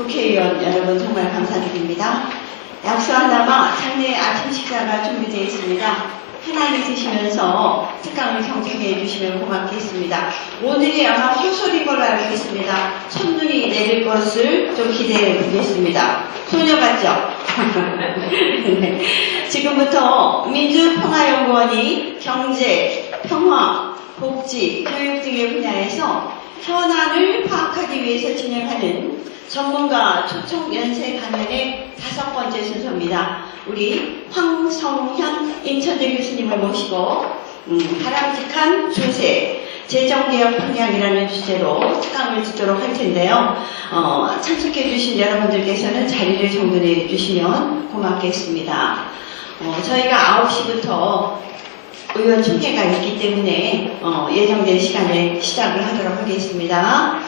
국회의원 여러분 정말 감사드립니다. 약수 하나마 장내 아침 식사가 준비되어 있습니다. 편안히 드시면서 특강을 경청해 주시면 고맙겠습니다. 오늘이 아마 호솔인 걸로 알고 있습니다. 첫눈이 내릴 것을 좀 기대해 보겠습니다. 소녀 같죠? 네. 지금부터 민주평화연구원이 경제, 평화, 복지, 교육 등의 분야에서 현안을 파악하기 위해서 진행하는 전문가 초청 연세 강연의 5번째 순서입니다. 우리 황성현 인천대 교수님을 모시고 바람직한 조세, 재정개혁 방향이라는 주제로 특강을 듣도록 할 텐데요. 참석해 주신 여러분들께서는 자리를 정돈해 주시면 고맙겠습니다. 저희가 9시부터 의원 총회가 있기 때문에 예정된 시간에 시작을 하도록 하겠습니다.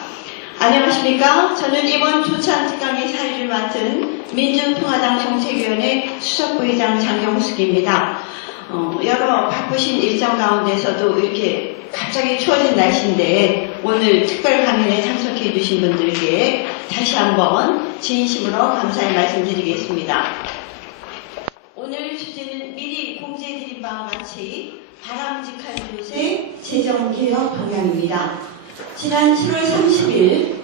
안녕하십니까? 저는 이번 조찬 특강의 사회를 맡은 민주평화당 정책위원회 수석부의장 장경숙입니다. 여러 바쁘신 일정 가운데서도 이렇게 갑자기 추워진 날씨인데 오늘 특별 강연에 참석해 주신 분들께 다시 한번 진심으로 감사의 말씀드리겠습니다. 오늘 주제는 미리 공지해드린 바와 같이 바람직한 조세 재정개혁 방향입니다. 지난 7월 30일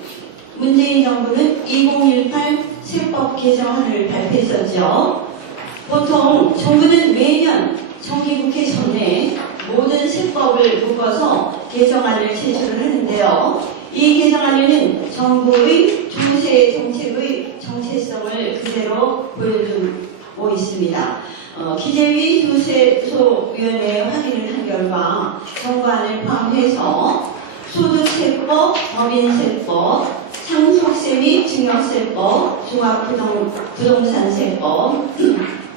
문재인 정부는 2018 세법 개정안을 발표했었죠. 보통 정부는 매년 정기국회 전에 모든 세법을 묶어서 개정안을 제출을 하는데요. 이 개정안에는 정부의 조세 정책의 정체성을 그대로 보여주고 있습니다. 기재위 조세소위원회에 확인을 한 결과 정부안을 포함해서 소득세법, 법인세법, 상속세 및 증여세법, 종합부동산세법,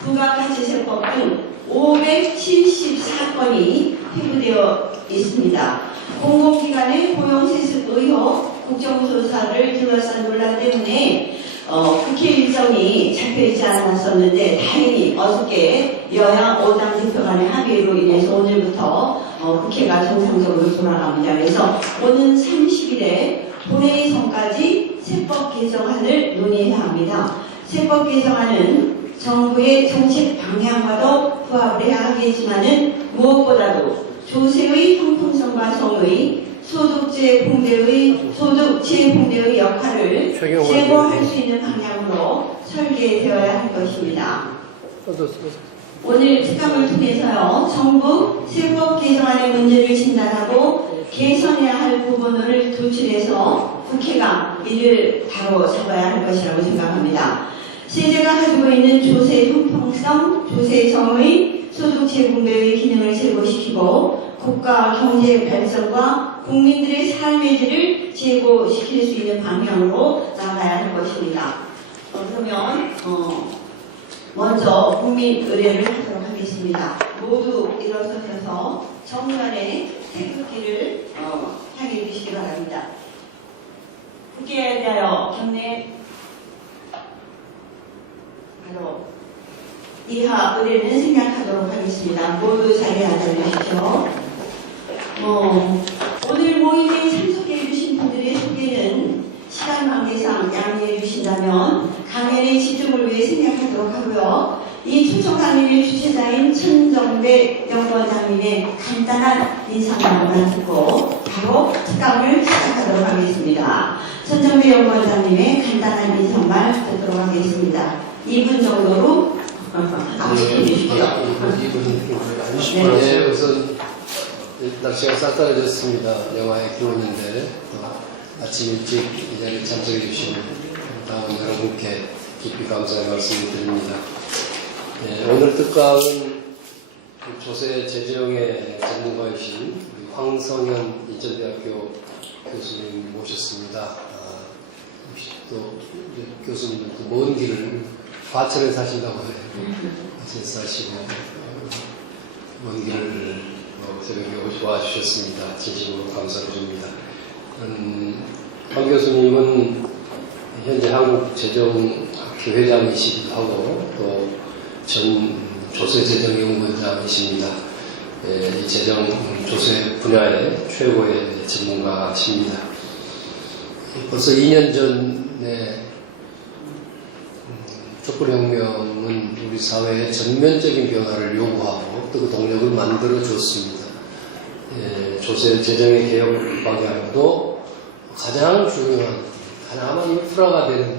부가가치세법 등 574건이 회부되어 있습니다. 공공기관의 고용세습 의혹, 국정조사를 둘러싼 논란 때문에 국회 일정이 잡혀있지 않았었는데 다행히 어저께 여야 5당 대표 간의 합의로 인해서 오늘부터 국회가 정상적으로 돌아갑니다. 그래서 오는 30일에 본회의 선까지 세법 개정안을 논의해야 합니다. 세법 개정안은 정부의 정책 방향과도 부합을 해야 하겠지만은 무엇보다도 조세의 형평성과 성의, 소득재봉대의 역할을 제고할 수 있는 방향으로 설계되어야 할 것입니다. 오늘 특강을 통해서요, 정부 세법 개정안의 문제를 진단하고 개선해야 할 부분을 도출해서 국회가 이를 바로 잡아야 할 것이라고 생각합니다. 세제가 가지고 있는 조세 형평성, 조세 성의, 소득 재분배의 기능을 제고시키고 국가 경제 발전과 국민들의 삶의 질을 제고시킬 수 있는 방향으로 나가야 할 것입니다. 그러면 먼저 국민 의례를 하도록 하겠습니다. 모두 일어서셔서 정면에 태극기를 향해 주시기 바랍니다. 국회에 대하여 경례 바로 이하 의례는 생략하도록 하겠습니다. 모두 자리에 앉아주십시오. 오늘 모임에 참석해 주신 분들의 소개는 시간 관계상 양해해 주신다면 강연의 집중을 위해 생략하도록 하고요. 이 초청 강연의 주최자인 천정배 연구원장님의 간단한 인사말만 듣고 바로 특강을 시작하도록 하겠습니다. 천정배 연구원장님의 간단한 인사말 듣도록 하겠습니다. 2분 정도로 시켜 주십시오. 네, 우선 날씨가 쌀쌀해졌습니다. 영하의 기온인데 아침 일찍 이 자리에 참석해 주신 다음 여러분께 깊이 감사의 말씀을 드립니다. 오늘 특강은 조세 재정의 전문가이신 황성현 인천대학교 교수님 모셨습니다. 또 교수님은 먼 길을 과천에 사신다고 해요. 과천에 사시고 먼 길을 새벽에 와주셨습니다. 진심으로 감사드립니다. 황 교수님은 현재 한국재정학회 회장이시기도 하고 또 전 조세재정연구원장이십니다. 이 재정 조세 분야의 최고의 전문가십니다. 벌써 2년 전에 촛불혁명은 우리 사회의 전면적인 변화를 요구하고 또 그 동력을 만들어 줬습니다. 조세 재정의 개혁 방향도 가장 중요한 하나만 인프라가 되는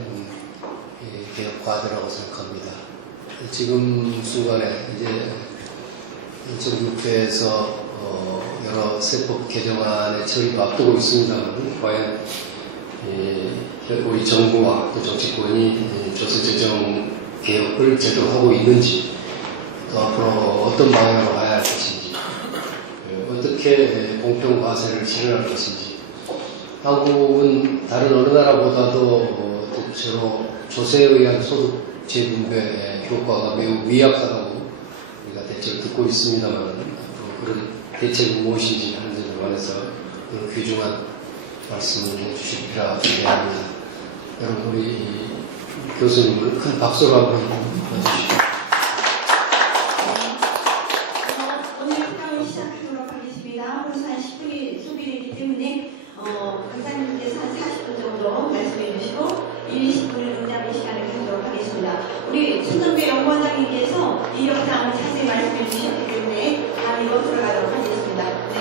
개혁 과제라고 생각합니다. 지금 순간에 이제 정부에서 여러 세법 개정안의 처리를 앞두고 있습니다만 과연 우리 정부와 또 정치권이 조세 재정 개혁을 제대로 하고 있는지, 또 앞으로 어떤 방향으로 가야 할 것인지, 어떻게 공평 과세를 실현할 것인지. 한국은 다른 어느 나라보다도 대체로 조세에 의한 소득 재분배 효과가 매우 미약하다고 우리가 대체로 듣고 있습니다만, 앞으로 그런 대책이 무엇인지 하는 점에 관해서 귀중한 말씀을 해주실 필요가 기대합니다. 여러분, 우리 교수님을 큰 박수로 한번 해주시죠. 오늘 회담을 시작하도록 하겠습니다. 벌써 한 10분이 소비되기 때문에 강사님께서 한 40분 정도 말씀해 주시고 1, 20분을 응답의 시간을 갖도록 하겠습니다. 우리 손정배 연구원장님께서 이력 사항을 자세히 말씀해 주셨기 때문에 다음으로 들어가도록 하겠습니다. 네.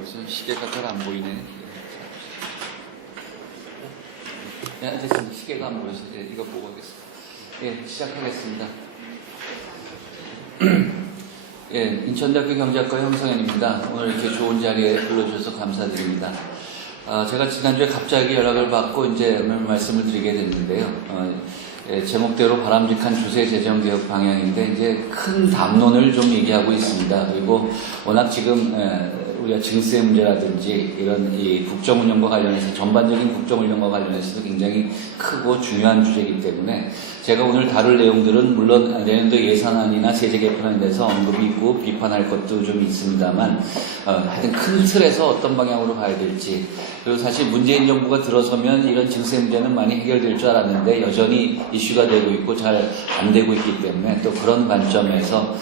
우선 시계가 잘 안 보이네. 네, 됐습니다. 시계가 안 보여서 이거 보고 하겠습니다. 예, 시작하겠습니다. 예, 인천대학교 경제학과 형성현입니다. 오늘 이렇게 좋은 자리에 불러주셔서 감사드립니다. 제가 지난주에 갑자기 연락을 받고 이제 오늘 말씀을 드리게 됐는데요. 제목대로 바람직한 조세 재정 개혁 방향인데 이제 큰 담론을 좀 얘기하고 있습니다. 그리고 워낙 지금 우리가 증세 문제라든지 이런 이 국정 운영과 관련해서 전반적인 국정 운영과 관련해서도 굉장히 크고 중요한 주제이기 때문에 제가 오늘 다룰 내용들은 물론 내년도 예산안이나 세제 개편에 대해서 언급이 있고 비판할 것도 좀 있습니다만 하여튼 큰 틀에서 어떤 방향으로 가야 될지, 그리고 사실 문재인 정부가 들어서면 이런 증세 문제는 많이 해결될 줄 알았는데 여전히 이슈가 되고 있고 잘 안 되고 있기 때문에 또 그런 관점에서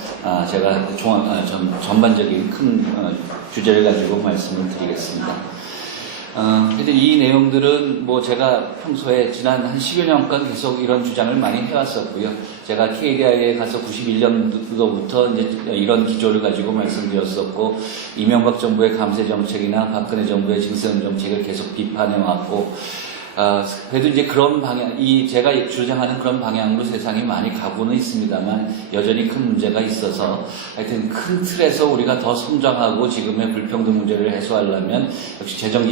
제가 전반적인 큰 주제를 가지고 말씀을 드리겠습니다. 하여튼 이 내용들은 뭐 제가 평소에 지난 한 10여 년간 계속 이런 주장을 많이 해왔었고요. 제가 KDI에 가서 91년도부터 이제 이런 기조를 가지고 말씀드렸었고, 이명박 정부의 감세 정책이나 박근혜 정부의 증세운 정책을 계속 비판해왔고, 그래도 이제 그런 방향, 제가 주장하는 그런 방향으로 세상이 많이 가고는 있습니다만 여전히 큰 문제가 있어서 하여튼 큰 틀에서 우리가 더 성장하고 지금의 불평등 문제를 해소하려면 역시 재정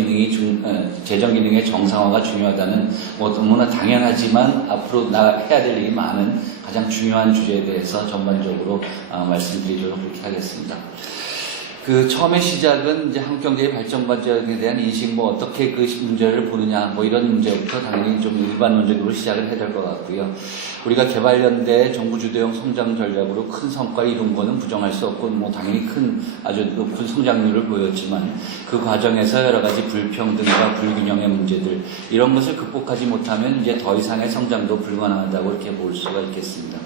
기능의 정상화가 중요하다는 뭐 너무나 당연하지만 앞으로 해야 될 일이 많은 가장 중요한 주제에 대해서 전반적으로 말씀드리도록 그렇게 하겠습니다. 처음에 시작은 이제 한국 경제의 발전 과정에 대한 인식, 뭐 어떻게 그 문제를 보느냐, 뭐 이런 문제부터 당연히 좀 일반론적으로 시작을 해야 될 것 같고요. 우리가 개발연대 정부 주도형 성장 전략으로 큰 성과를 이룬 거는 부정할 수 없고, 뭐 당연히 아주 높은 성장률을 보였지만 그 과정에서 여러 가지 불평등과 불균형의 문제들, 이런 것을 극복하지 못하면 이제 더 이상의 성장도 불가능하다고 이렇게 볼 수가 있겠습니다.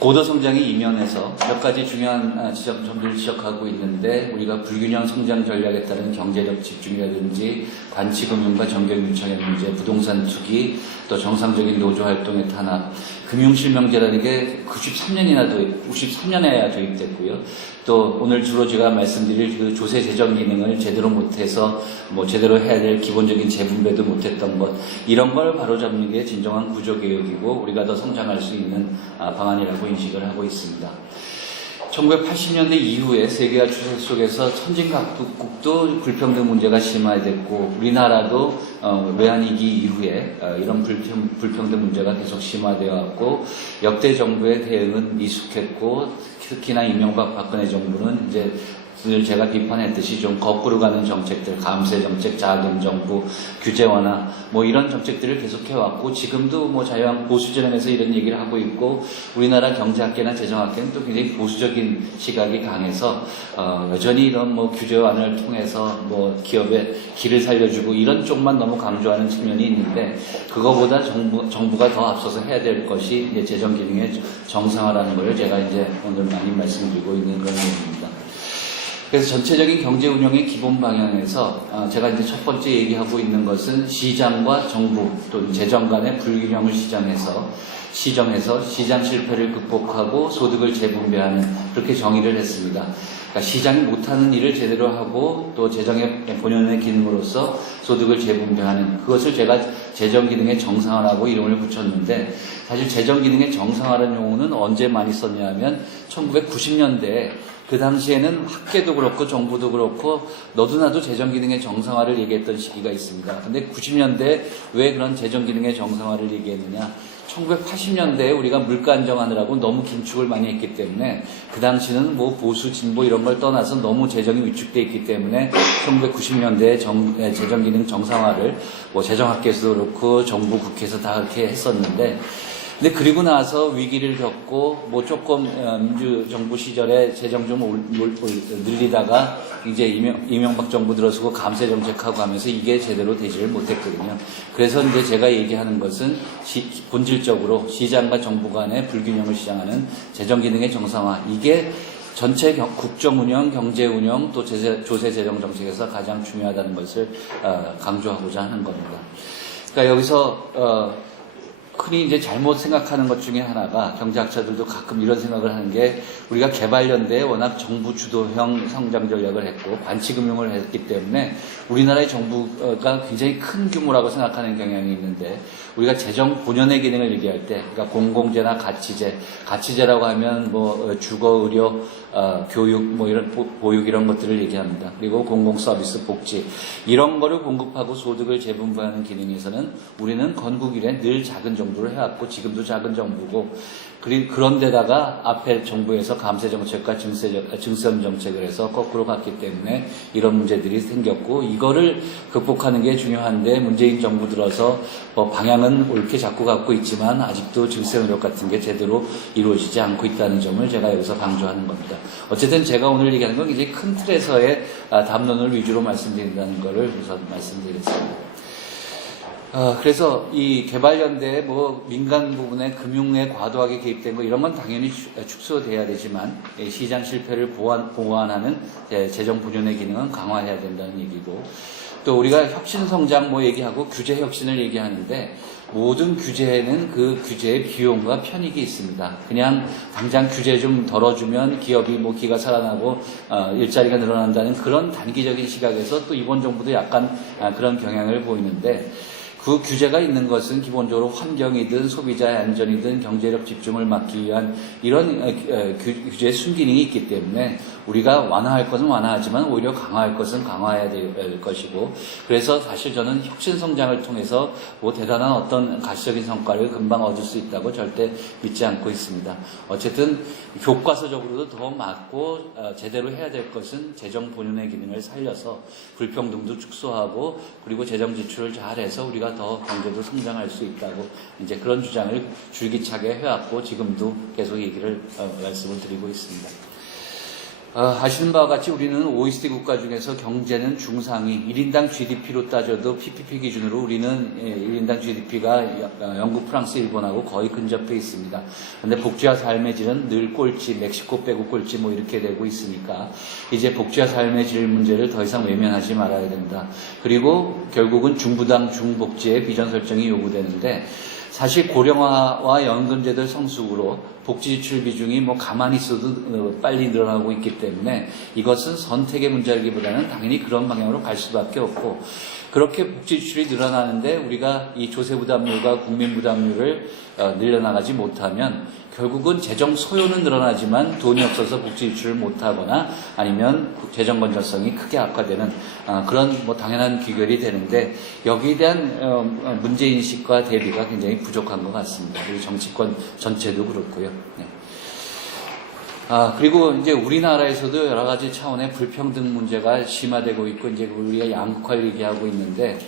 고도 성장의 이면에서 몇 가지 중요한 점들을 지적하고 있는데, 우리가 불균형 성장 전략에 따른 경제적 집중이라든지 관치금융과 정경유착의 문제, 부동산 투기, 또 정상적인 노조 활동의 탄압, 금융실명제라는 게 93년에야 도입됐고요. 또 오늘 주로 제가 말씀드릴 그 조세 재정 기능을 제대로 못해서 뭐 제대로 해야 될 기본적인 재분배도 못했던 것, 이런 걸 바로잡는 게 진정한 구조개혁이고 우리가 더 성장할 수 있는 방안이라고 인식을 하고 있습니다. 1980년대 이후에 세계화 추세 속에서 선진국도 불평등 문제가 심화됐고, 우리나라도 외환위기 이후에 이런 불평등 문제가 계속 심화되어 왔고, 역대 정부의 대응은 미숙했고, 특히나 이명박 박근혜 정부는 이제 늘 제가 비판했듯이 좀 거꾸로 가는 정책들, 감세 정책, 자금 정부, 규제 완화, 뭐 이런 정책들을 계속해왔고, 지금도 뭐 자유한 보수진영에서 이런 얘기를 하고 있고, 우리나라 경제학계나 재정학계는 또 굉장히 보수적인 시각이 강해서, 여전히 이런 뭐 규제 완화를 통해서 뭐 기업의 길을 살려주고 이런 쪽만 너무 강조하는 측면이 있는데, 그거보다 정부가 더 앞서서 해야 될 것이 이제 재정 기능의 정상화라는 걸 제가 이제 오늘 많이 말씀드리고 있는 그런 내용입니다. 그래서 전체적인 경제 운영의 기본 방향에서 제가 이제 첫 번째 얘기하고 있는 것은 시장과 정부 또 재정 간의 불균형을 시정해서 시장 실패를 극복하고 소득을 재분배하는 그렇게 정의를 했습니다. 그러니까 시장이 못하는 일을 제대로 하고 또 재정의 본연의 기능으로서 소득을 재분배하는 그것을 제가 재정 기능의 정상화라고 이름을 붙였는데 사실 재정 기능의 정상화라는 용어는 언제 많이 썼냐면 1990년대에 그 당시에는 학계도 그렇고 정부도 그렇고 너도 나도 재정 기능의 정상화를 얘기했던 시기가 있습니다. 근데 90년대에 왜 그런 재정 기능의 정상화를 얘기했느냐? 1980년대에 우리가 물가 안정하느라고 너무 긴축을 많이 했기 때문에 그 당시는 뭐 보수 진보 이런 걸 떠나서 너무 재정이 위축돼 있기 때문에 1990년대에 재정 기능 정상화를 뭐 재정학계에서도 그렇고 정부 국회에서 다 그렇게 했었는데 근데 그리고 나서 위기를 겪고 뭐 조금 민주정부 시절에 재정 좀 늘리다가 이제 이명박 정부 들어서고 감세 정책하고 하면서 이게 제대로 되지를 못했거든요. 그래서 이제 제가 얘기하는 것은 본질적으로 시장과 정부 간의 불균형을 시장하는 재정 기능의 정상화 이게 전체 국정 운영, 경제 운영 또 조세 재정 정책에서 가장 중요하다는 것을 강조하고자 하는 겁니다. 그러니까 여기서 흔히 이제 잘못 생각하는 것 중에 하나가 경제학자들도 가끔 이런 생각을 하는 게 우리가 개발연대에 워낙 정부 주도형 성장 전략을 했고 관치금융을 했기 때문에 우리나라의 정부가 굉장히 큰 규모라고 생각하는 경향이 있는데 우리가 재정 본연의 기능을 얘기할 때 그러니까 공공재나 가치재라고 하면 뭐 주거, 의료, 교육 뭐 이런 보육 이런 것들을 얘기합니다. 그리고 공공 서비스, 복지 이런 거를 공급하고 소득을 재분배하는 기능에서는 우리는 건국 이래 늘 작은 정부를 해왔고 지금도 작은 정부고 그런데다가 앞에 정부에서 감세 정책과 증세음 정책을 해서 거꾸로 갔기 때문에 이런 문제들이 생겼고 이거를 극복하는 게 중요한데 문재인 정부 들어서 뭐 방향은 옳게 잡고 갖고 있지만 아직도 증세 노력 같은 게 제대로 이루어지지 않고 있다는 점을 제가 여기서 강조하는 겁니다. 어쨌든 제가 오늘 얘기하는 건 굉장히 큰 틀에서의 담론을 위주로 말씀드린다는 것을 우선 말씀드리겠습니다. 그래서 이 개발연대에 뭐 민간 부분에 금융에 과도하게 개입된 거 이런 건 당연히 축소돼야 되지만 시장 실패를 보완하는 재정 본연의 기능은 강화해야 된다는 얘기고 또 우리가 혁신 성장 뭐 얘기하고 규제 혁신을 얘기하는데 모든 규제에는 그 규제의 비용과 편익이 있습니다. 그냥 당장 규제 좀 덜어주면 기업이 뭐 기가 살아나고 일자리가 늘어난다는 그런 단기적인 시각에서 또 이번 정부도 약간 그런 경향을 보이는데 그 규제가 있는 것은 기본적으로 환경이든 소비자의 안전이든 경제력 집중을 막기 위한 이런 규제의 순기능이 있기 때문에 우리가 완화할 것은 완화하지만 오히려 강화할 것은 강화해야 될 것이고 그래서 사실 저는 혁신 성장을 통해서 뭐 대단한 어떤 가시적인 성과를 금방 얻을 수 있다고 절대 믿지 않고 있습니다. 어쨌든 교과서적으로도 더 맞고 제대로 해야 될 것은 재정 본연의 기능을 살려서 불평등도 축소하고 그리고 재정 지출을 잘해서 우리가 더 경제도 성장할 수 있다고 이제 그런 주장을 줄기차게 해왔고 지금도 계속 말씀을 드리고 있습니다. 아시는 바와 같이 우리는 OECD 국가 중에서 경제는 중상위 1인당 GDP로 따져도 PPP 기준으로 우리는 1인당 GDP가 영국, 프랑스, 일본하고 거의 근접해 있습니다. 그런데 복지와 삶의 질은 늘 꼴찌, 멕시코 빼고 꼴찌 뭐 이렇게 되고 있으니까 이제 복지와 삶의 질 문제를 더 이상 외면하지 말아야 된다. 그리고 결국은 중부당 중복지의 비전 설정이 요구되는데 사실 고령화와 연금제도 성숙으로 복지지출 비중이 뭐 가만히 있어도 빨리 늘어나고 있기 때문에 이것은 선택의 문제라기보다는 당연히 그런 방향으로 갈 수밖에 없고 그렇게 복지지출이 늘어나는데 우리가 이 조세부담률과 국민부담률을 늘려나가지 못하면 결국은 재정 소요는 늘어나지만 돈이 없어서 복지지출을 못하거나 아니면 재정 건전성이 크게 악화되는 그런 뭐 당연한 귀결이 되는데 여기에 대한 문제인식과 대비가 굉장히 부족한 것 같습니다. 우리 정치권 전체도 그렇고요. 네. 그리고 이제 우리나라에서도 여러 가지 차원의 불평등 문제가 심화되고 있고, 이제 우리가 양극화를 얘기하고 있는데,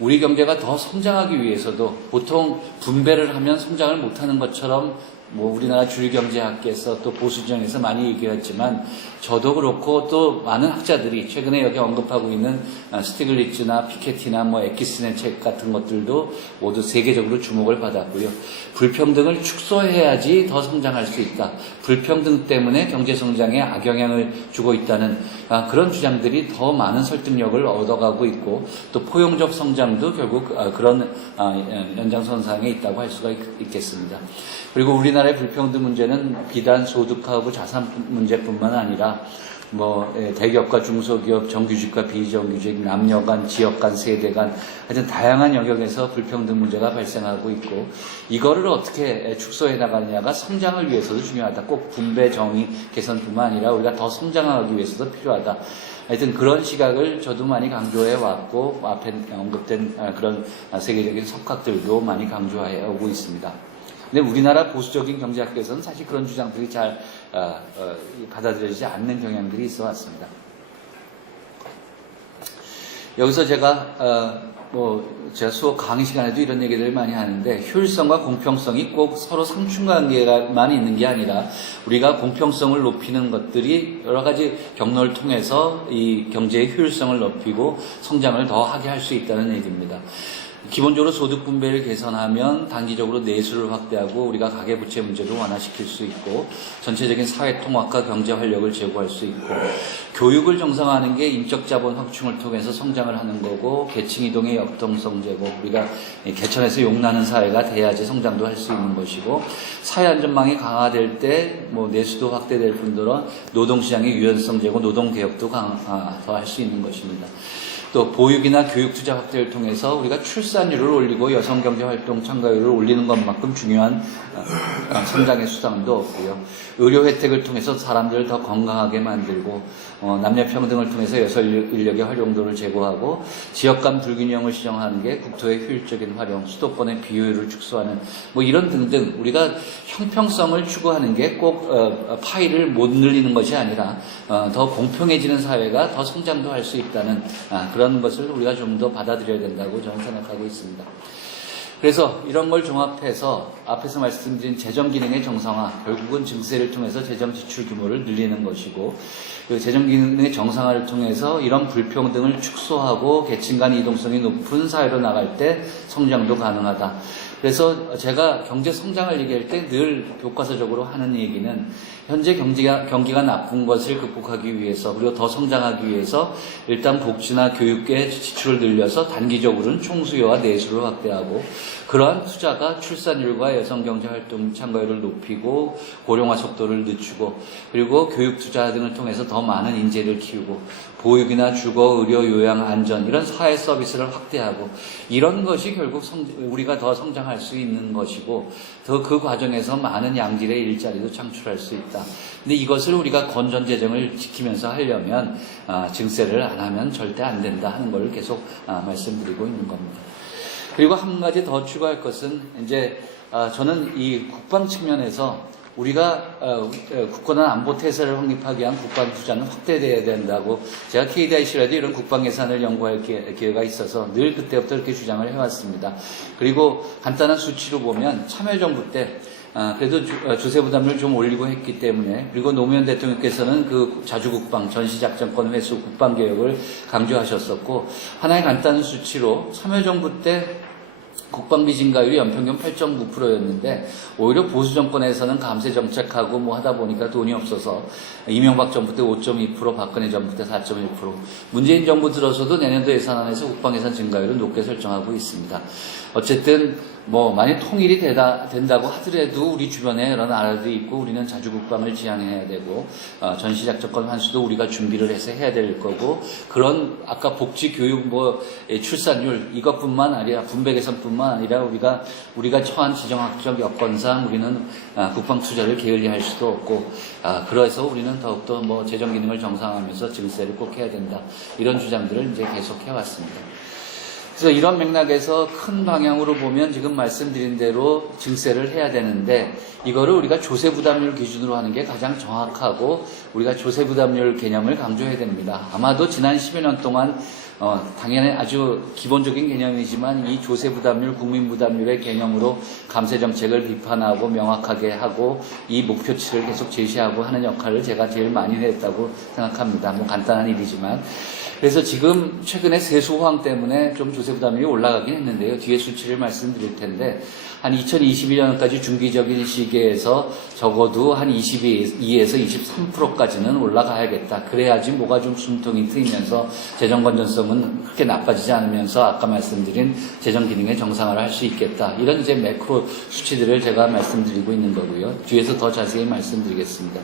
우리 경제가 더 성장하기 위해서도 보통 분배를 하면 성장을 못하는 것처럼 우리나라 주류경제학계에서 또 보수정에서 많이 얘기했지만, 저도 그렇고 또 많은 학자들이 최근에 여기 언급하고 있는 스티글리츠나 피케티나 에키슨의 책 같은 것들도 모두 세계적으로 주목을 받았고요. 불평등을 축소해야지 더 성장할 수 있다. 불평등 때문에 경제성장에 악영향을 주고 있다는 그런 주장들이 더 많은 설득력을 얻어가고 있고, 또 포용적 성장도 결국 그런 연장선상에 있다고 할 수가 있겠습니다. 그리고 우리나라의 불평등 문제는 비단 소득하고 자산 문제뿐만 아니라 대기업과 중소기업, 정규직과 비정규직, 남녀 간, 지역 간, 세대 간, 하여튼 다양한 영역에서 불평등 문제가 발생하고 있고, 이거를 어떻게 축소해 나가느냐가 성장을 위해서도 중요하다. 꼭 분배 정의 개선뿐만 아니라 우리가 더 성장하기 위해서도 필요하다. 하여튼 그런 시각을 저도 많이 강조해 왔고, 앞에 언급된 그런 세계적인 석학들도 많이 강조해 오고 있습니다. 근데 우리나라 보수적인 경제학계에서는 사실 그런 주장들이 잘 받아들여지지 않는 경향들이 있어 왔습니다. 여기서 제가 제가 수업 강의 시간에도 이런 얘기들을 많이 하는데, 효율성과 공평성이 꼭 서로 상충관계만 있는 게 아니라 우리가 공평성을 높이는 것들이 여러 가지 경로를 통해서 이 경제의 효율성을 높이고 성장을 더 하게 할 수 있다는 얘기입니다. 기본적으로 소득 분배를 개선하면 단기적으로 내수를 확대하고 우리가 가계부채 문제도 완화시킬 수 있고, 전체적인 사회 통합과 경제 활력을 제고할 수 있고, 교육을 정상화하는 게 인적 자본 확충을 통해서 성장을 하는 거고, 계층 이동의 역동성 제고, 우리가 개천에서 용나는 사회가 돼야지 성장도 할 수 있는 것이고, 사회 안전망이 강화될 때 내수도 확대될 뿐더러 노동시장의 유연성 제고, 노동개혁도 강화할 수 있는 것입니다. 또 보육이나 교육 투자 확대를 통해서 우리가 출산율을 올리고 여성경제활동 참가율을 올리는 것만큼 중요한 성장의 수단도 없고요. 의료 혜택을 통해서 사람들을 더 건강하게 만들고, 남녀 평등을 통해서 여성 인력의 활용도를 제고하고, 지역 간 불균형을 시정하는 게 국토의 효율적인 활용, 수도권의 비효율을 축소하는 이런 등등, 우리가 형평성을 추구하는 게 꼭 파이를 못 늘리는 것이 아니라 더 공평해지는 사회가 더 성장도 할 수 있다는 그런 것을 우리가 좀 더 받아들여야 된다고 저는 생각하고 있습니다. 그래서 이런 걸 종합해서 앞에서 말씀드린 재정 기능의 정상화, 결국은 증세를 통해서 재정 지출 규모를 늘리는 것이고, 그 재정 기능의 정상화를 통해서 이런 불평등을 축소하고 계층 간 이동성이 높은 사회로 나갈 때 성장도 가능하다. 그래서 제가 경제 성장을 얘기할 때 늘 교과서적으로 하는 얘기는, 현재 경기가 나쁜 것을 극복하기 위해서, 그리고 더 성장하기 위해서 일단 복지나 교육계 지출을 늘려서 단기적으로는 총수요와 내수를 확대하고, 그러한 투자가 출산율과 여성경제활동 참가율을 높이고 고령화 속도를 늦추고, 그리고 교육 투자 등을 통해서 더 많은 인재를 키우고, 보육이나 주거, 의료, 요양, 안전 이런 사회 서비스를 확대하고, 이런 것이 결국 우리가 더 성장할 수 있는 것이고, 더 그 과정에서 많은 양질의 일자리도 창출할 수 있다. 근데 이것을 우리가 건전 재정을 지키면서 하려면 증세를 안 하면 절대 안 된다 하는 걸 계속 말씀드리고 있는 겁니다. 그리고 한 가지 더 추가할 것은, 이제 저는 이 국방 측면에서 우리가 국권한 안보 태세를 확립하기 위한 국방 투자는 확대돼야 된다고, 제가 KDIC라도 이런 국방 예산을 연구할 기회가 있어서 늘 그때부터 이렇게 주장을 해왔습니다. 그리고 간단한 수치로 보면 참여정부 때 그래도 주세 부담률을 좀 올리고 했기 때문에, 그리고 노무현 대통령께서는 그 자주국방, 전시작전권 회수 국방개혁을 강조하셨었고, 하나의 간단한 수치로 참여정부 때 국방비 증가율이 연평균 8.9%였는데 오히려 보수 정권에서는 감세 정책하고 하다 보니까 돈이 없어서 이명박 정부 때 5.2%, 박근혜 정부 때 4.1%, 문재인 정부 들어서도 내년도 예산안에서 국방 예산 증가율을 높게 설정하고 있습니다. 어쨌든 만약 통일이 된다고 하더라도 우리 주변에 여러 나라들이 있고, 우리는 자주국방을 지향해야 되고, 전시작전권 환수도 우리가 준비를 해서 해야 될 거고, 그런 아까 복지, 교육, 출산율 이것뿐만 아니라 분배 개선뿐만 아니라 우리가 처한 지정학적 여건상 우리는 국방 투자를 게을리할 수도 없고, 그래서 우리는 더욱더 재정 기능을 정상화하면서 증세를 꼭 해야 된다, 이런 주장들을 이제 계속 해왔습니다. 그래서 이런 맥락에서 큰 방향으로 보면 지금 말씀드린 대로 증세를 해야 되는데 이거를 우리가 조세 부담률 기준으로 하는 게 가장 정확하고 우리가 조세 부담률 개념을 강조해야 됩니다. 아마도 지난 10여 년 동안 당연히 아주 기본적인 개념이지만 이 조세 부담률, 국민 부담률의 개념으로 감세 정책을 비판하고 명확하게 하고 이 목표치를 계속 제시하고 하는 역할을 제가 제일 많이 했다고 생각합니다. 뭐 간단한 일이지만. 그래서 지금 최근에 세수 호황 때문에 좀 조세 부담률이 올라가긴 했는데요. 뒤에 수치를 말씀드릴 텐데 한 2021년까지 중기적인 시기에서 적어도 한 22에서 23%까지는 올라가야겠다. 그래야지 뭐가 좀 숨통이 트이면서 재정 건전성은 그렇게 나빠지지 않으면서 아까 말씀드린 재정 기능의 정상화를 할 수 있겠다. 이런 이제 매크로 수치들을 제가 말씀드리고 있는 거고요. 뒤에서 더 자세히 말씀드리겠습니다.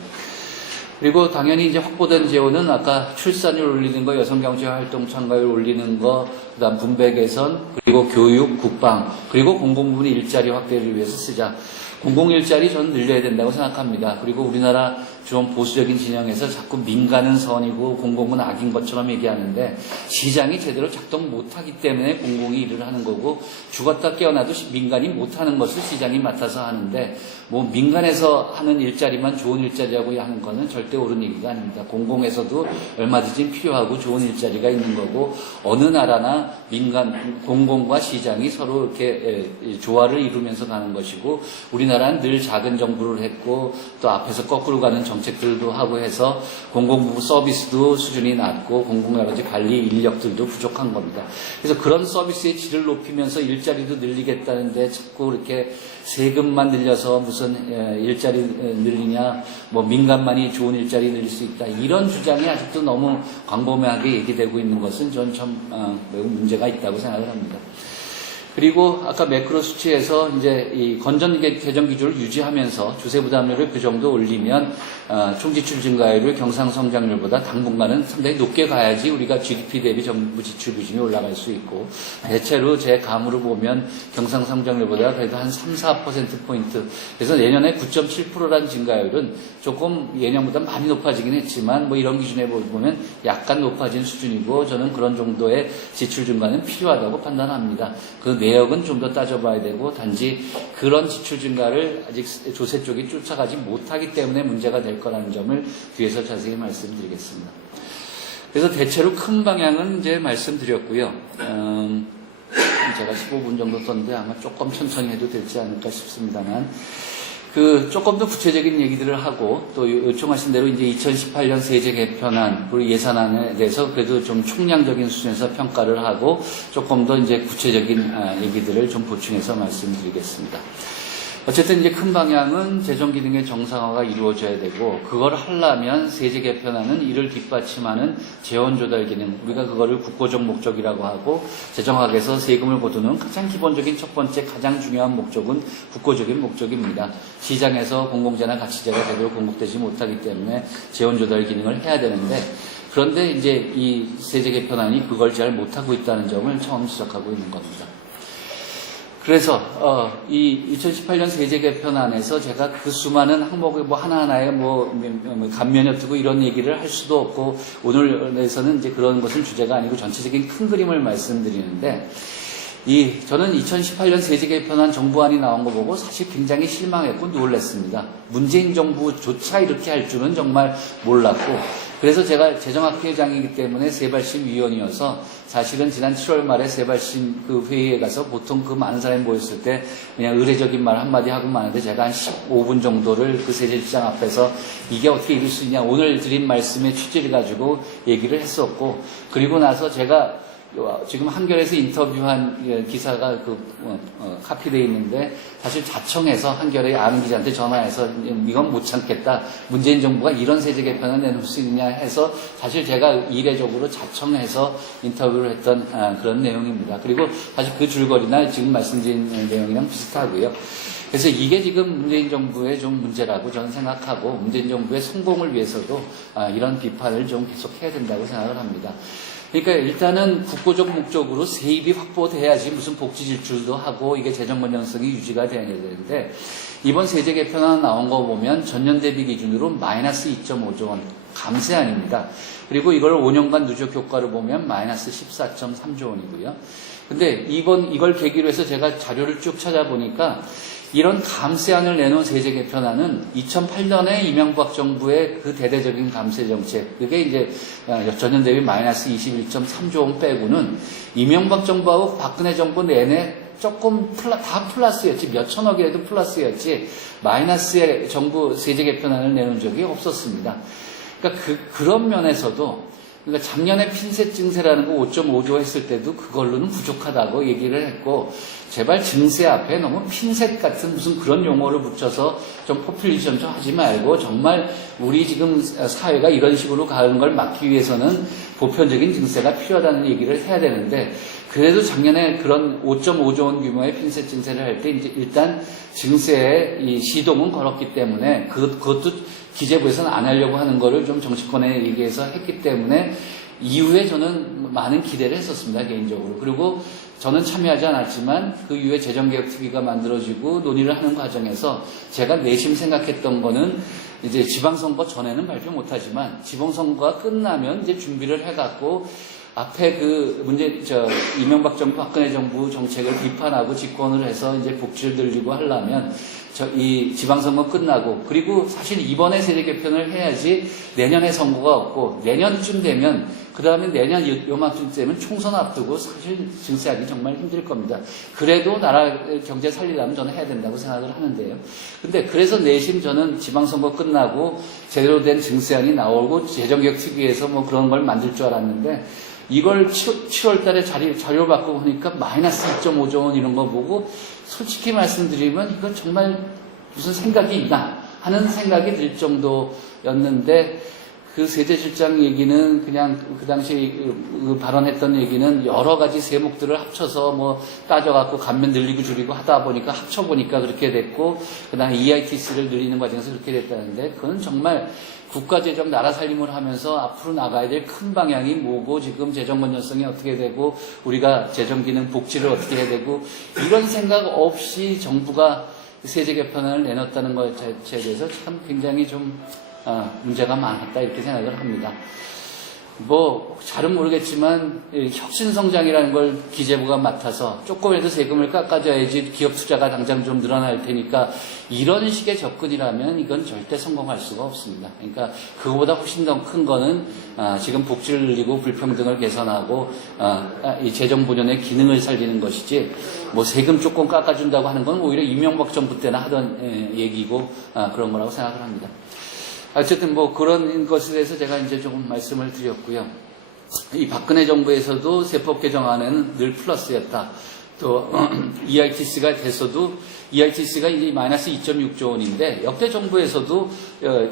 그리고 당연히 이제 확보된 재원은 아까 출산율 올리는 거, 여성경제 활동 참가율 올리는 거, 그다음 분배 개선, 그리고 교육, 국방, 그리고 공공부문 일자리 확대를 위해서 쓰자. 공공일자리 저는 늘려야 된다고 생각합니다. 그리고 우리나라 좀 보수적인 진영에서 자꾸 민간은 선이고 공공은 악인 것처럼 얘기하는데 시장이 제대로 작동 못하기 때문에 공공이 일을 하는 거고 죽었다 깨어나도 민간이 못하는 것을 시장이 맡아서 하는데 뭐 민간에서 하는 일자리만 좋은 일자리라고 하는 거는 절대 옳은 얘기가 아닙니다. 공공에서도 얼마든지 필요하고 좋은 일자리가 있는 거고 어느 나라나 민간, 공공과 시장이 서로 이렇게 조화를 이루면서 가는 것이고 우리나라는 늘 작은 정부를 했고 또 앞에서 거꾸로 가는 정책들도 하고 해서 공공부문 서비스도 수준이 낮고 공공 여러 가지 관리 인력들도 부족한 겁니다. 그래서 그런 서비스의 질을 높이면서 일자리도 늘리겠다는데 자꾸 이렇게 세금만 늘려서 무슨 일자리 늘리냐, 뭐 민간만이 좋은 일자리 늘릴 수 있다 이런 주장이 아직도 너무 광범위하게 얘기되고 있는 것은 전 참 매우 문제가 있다고 생각을 합니다. 그리고 아까 매크로 수치에서 이제 이 건전 개정 기조를 유지하면서 주세 부담률을 그 정도 올리면 총지출 증가율을 경상 성장률보다 당분간은 상당히 높게 가야지 우리가 GDP 대비 정부 지출 비중이 올라갈 수 있고 대체로 제 감으로 보면 경상 성장률보다 그래도 한 3-4%포인트 그래서 내년에 9.7%라는 증가율은 조금 예년보다 많이 높아지긴 했지만 뭐 이런 기준에 보면 약간 높아진 수준이고 저는 그런 정도의 지출 증가는 필요하다고 판단합니다. 그 내역은 좀 더 따져봐야 되고 단지 그런 지출 증가를 아직 조세 쪽이 쫓아가지 못하기 때문에 문제가 될 거라는 점을 뒤에서 자세히 말씀드리겠습니다. 그래서 대체로 큰 방향은 이제 말씀드렸고요. 제가 15분 정도 썼는데 아마 조금 천천히 해도 되지 않을까 싶습니다만 조금 더 구체적인 얘기들을 하고 또 요청하신 대로 이제 2018년 세제 개편안 그리고 예산안에 대해서 그래도 좀 총량적인 수준에서 평가를 하고 조금 더 이제 구체적인 얘기들을 좀 보충해서 말씀드리겠습니다. 어쨌든 이제 큰 방향은 재정 기능의 정상화가 이루어져야 되고 그걸 하려면 세제 개편안은 이를 뒷받침하는 재원 조달 기능 우리가 그거를 국고적 목적이라고 하고 재정학에서 세금을 거두는 가장 기본적인 첫 번째 가장 중요한 목적은 국고적인 목적입니다. 시장에서 공공재나 가치재가 제대로 공급되지 못하기 때문에 재원 조달 기능을 해야 되는데 그런데 이제 이 세제 개편안이 그걸 잘 못하고 있다는 점을 처음 지적하고 있는 겁니다. 그래서 이 2018년 세제 개편안에서 제가 그 수많은 항목을 뭐 하나하나에 뭐 감면이 어떻고 이런 얘기를 할 수도 없고 오늘에서는 이제 그런 것은 주제가 아니고 전체적인 큰 그림을 말씀드리는데 저는 2018년 세제 개편안 정부안이 나온 거 보고 사실 굉장히 실망했고 놀랐습니다. 문재인 정부조차 이렇게 할 줄은 정말 몰랐고 그래서 제가 재정학회장이기 때문에 세발심위원이어서 사실은 지난 7월 말에 세발심 그 회의에 가서 보통 그 많은 사람이 모였을 때 그냥 의례적인 말 한마디 하고 마는데 제가 한 15분 정도를 그 세제시장 앞에서 이게 어떻게 이룰 수 있냐 오늘 드린 말씀의 취지를 가지고 얘기를 했었고 그리고 나서 제가 지금 한겨레에서 인터뷰한 기사가 카피되어 있는데 사실 자청해서 한겨레 아는 기자한테 전화해서 이건 못 참겠다. 문재인 정부가 이런 세제 개편을 내놓을 수 있느냐 해서 사실 제가 이례적으로 자청해서 인터뷰를 했던 그런 내용입니다. 그리고 사실 그 줄거리나 지금 말씀드린 내용이랑 비슷하고요. 그래서 이게 지금 문재인 정부의 좀 문제라고 저는 생각하고 문재인 정부의 성공을 위해서도 이런 비판을 좀 계속 해야 된다고 생각을 합니다. 그러니까 일단은 국고적 목적으로 세입이 확보돼야지 무슨 복지 지출도 하고 이게 재정 건전성이 유지가 돼야 되는데 이번 세제 개편안 나온 거 보면 전년 대비 기준으로 마이너스 2.5조 원 감세안입니다. 그리고 이걸 5년간 누적 효과를 보면 마이너스 14.3조 원이고요. 근데 이걸 계기로 해서 제가 자료를 쭉 찾아보니까 이런 감세안을 내놓은 세제 개편안은 2008년에 이명박 정부의 그 대대적인 감세 정책, 그게 이제 전년 대비 마이너스 21.3조 원 빼고는 이명박 정부하고 박근혜 정부 내내 조금 다 플러스였지, 몇 천억이라도 플러스였지, 마이너스의 정부 세제 개편안을 내놓은 적이 없었습니다. 그러니까 그런 면에서도, 그러니까 작년에 핀셋 증세라는 거 5.5조 했을 때도 그걸로는 부족하다고 얘기를 했고, 제발 증세 앞에 너무 핀셋 같은 무슨 그런 용어를 붙여서 좀 포퓰리즘 좀 하지 말고, 정말 우리 지금 사회가 이런 식으로 가는 걸 막기 위해서는 보편적인 증세가 필요하다는 얘기를 해야 되는데, 그래도 작년에 그런 5.5조 원 규모의 핀셋 증세를 할 때 이제 일단 증세에 이 시동은 걸었기 때문에 그것도 기재부에서는 안 하려고 하는 거를 좀 정치권에 얘기해서 했기 때문에 이후에 저는 많은 기대를 했었습니다, 개인적으로. 그리고 저는 참여하지 않았지만 그 이후에 재정개혁특위가 만들어지고 논의를 하는 과정에서 제가 내심 생각했던 거는 이제 지방선거 전에는 발표 못하지만 지방선거가 끝나면 이제 준비를 해갖고 앞에 이명박 정부, 박근혜 정부 정책을 비판하고 집권을 해서 이제 복지를 늘리고 하려면 이 지방선거 끝나고, 그리고 사실 이번에 세제 개편을 해야지 내년에 선거가 없고, 내년쯤 되면, 그 다음에 내년 요맘쯤 되면 총선 앞두고 사실 증세하기 정말 힘들 겁니다. 그래도 나라 경제 살리려면 저는 해야 된다고 생각을 하는데요. 근데 그래서 내심 저는 지방선거 끝나고 제대로 된 증세안이 나오고 재정개혁특위에서 뭐 그런 걸 만들 줄 알았는데, 이걸 7월 달에 자료 받고 보니까 마이너스 2.5조 원 이런 거 보고 솔직히 말씀드리면 이건 정말 무슨 생각이 있나 하는 생각이 들 정도였는데, 그 세제실장 얘기는 그냥 그 당시 발언했던 얘기는 여러 가지 세목들을 합쳐서 뭐 따져갖고 감면 늘리고 줄이고 하다 보니까 합쳐보니까 그렇게 됐고, 그 다음에 EITC를 늘리는 과정에서 그렇게 됐다는데, 그건 정말 국가재정 나라 살림을 하면서 앞으로 나가야 될 큰 방향이 뭐고, 지금 재정 건전성이 어떻게 되고, 우리가 재정기능 복지를 어떻게 해야 되고, 이런 생각 없이 정부가 세제 개편안을 내놨다는 것에 대해서 참 굉장히 좀 문제가 많았다 이렇게 생각을 합니다. 뭐 잘은 모르겠지만 혁신성장이라는 걸 기재부가 맡아서 조금이라도 세금을 깎아줘야지 기업 투자가 당장 좀 늘어날 테니까, 이런 식의 접근이라면 이건 절대 성공할 수가 없습니다. 그러니까 그거보다 훨씬 더 큰 거는 지금 복지를 늘리고 불평등을 개선하고 이 재정 본연의 기능을 살리는 것이지, 뭐 세금 조금 깎아준다고 하는 건 오히려 이명박 정부 때나 하던 얘기고 그런 거라고 생각을 합니다. 어쨌든 뭐 그런 것에 대해서 제가 이제 조금 말씀을 드렸고요. 이 박근혜 정부에서도 세법 개정안에는 늘 플러스였다. 또 EITC가 돼서도 EITC가 이제 마이너스 2.6조 원인데, 역대 정부에서도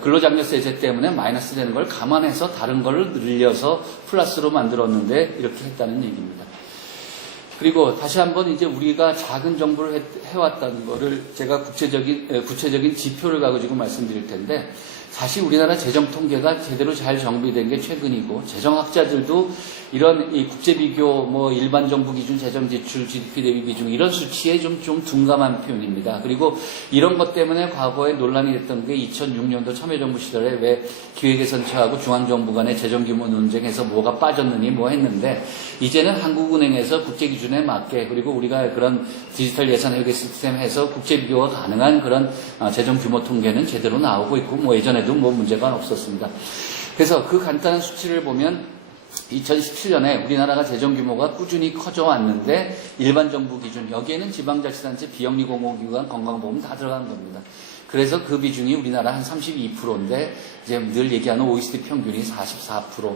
근로장려세제 때문에 마이너스 되는 걸 감안해서 다른 걸 늘려서 플러스로 만들었는데 이렇게 했다는 얘기입니다. 그리고 다시 한번 이제 우리가 작은 정부를 해왔다는 거를 제가 구체적인 지표를 가지고 말씀드릴 텐데, 사실 우리나라 재정 통계가 제대로 잘 정비된 게 최근이고, 재정학자들도 이런 이 국제 비교, 뭐 일반 정부 기준 재정 지출, GDP 대비 비중 이런 수치에 좀 둔감한 표현입니다. 그리고 이런 것 때문에 과거에 논란이 됐던 게 2006년도 참여정부 시절에 왜 기획예산처하고 중앙정부 간의 재정 규모 논쟁에서 뭐가 빠졌느니 뭐 했는데, 이제는 한국은행에서 국제 기준에 맞게, 그리고 우리가 그런 디지털 예산 회계 시스템 해서 국제 비교가 가능한 그런 재정 규모 통계는 제대로 나오고 있고, 뭐 예전에도 뭐 문제가 없었습니다. 그래서 그 간단한 수치를 보면 2017년에 우리나라가 재정 규모가 꾸준히 커져 왔는데, 일반 정부 기준, 여기에는 지방자치단체, 비영리 공공기관, 건강보험 다 들어간 겁니다. 그래서 그 비중이 우리나라 한 32%인데, 이제 늘 얘기하는 OECD 평균이 44%,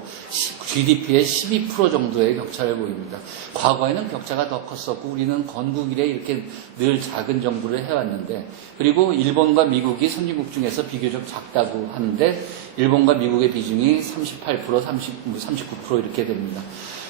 GDP의 12% 정도의 격차를 보입니다. 과거에는 격차가 더 컸었고, 우리는 건국 이래 이렇게 늘 작은 정부를 해왔는데, 그리고 일본과 미국이 선진국 중에서 비교적 작다고 하는데, 일본과 미국의 비중이 38%, 39% 이렇게 됩니다.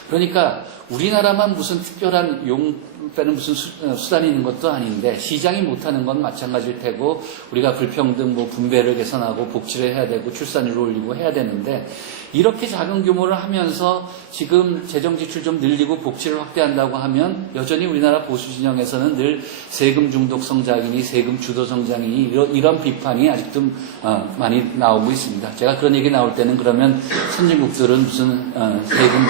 그러니까 우리나라만 무슨 특별한 용 빼는 무슨 수단이 있는 것도 아닌데, 시장이 못하는 건 마찬가지일 테고, 우리가 불평등 뭐 분배를 개선하고 복지를 해야 되고 출산율을 올리고 해야 되는데, 이렇게 작은 규모를 하면서 지금 재정 지출 좀 늘리고 복지를 확대한다고 하면, 여전히 우리나라 보수 진영에서는 늘 세금 중독 성장이니 세금 주도 성장이니 이런 비판이 아직도 많이 나오고 있습니다. 제가 그런 얘기 나올 때는, 그러면 선진국들은 무슨 세금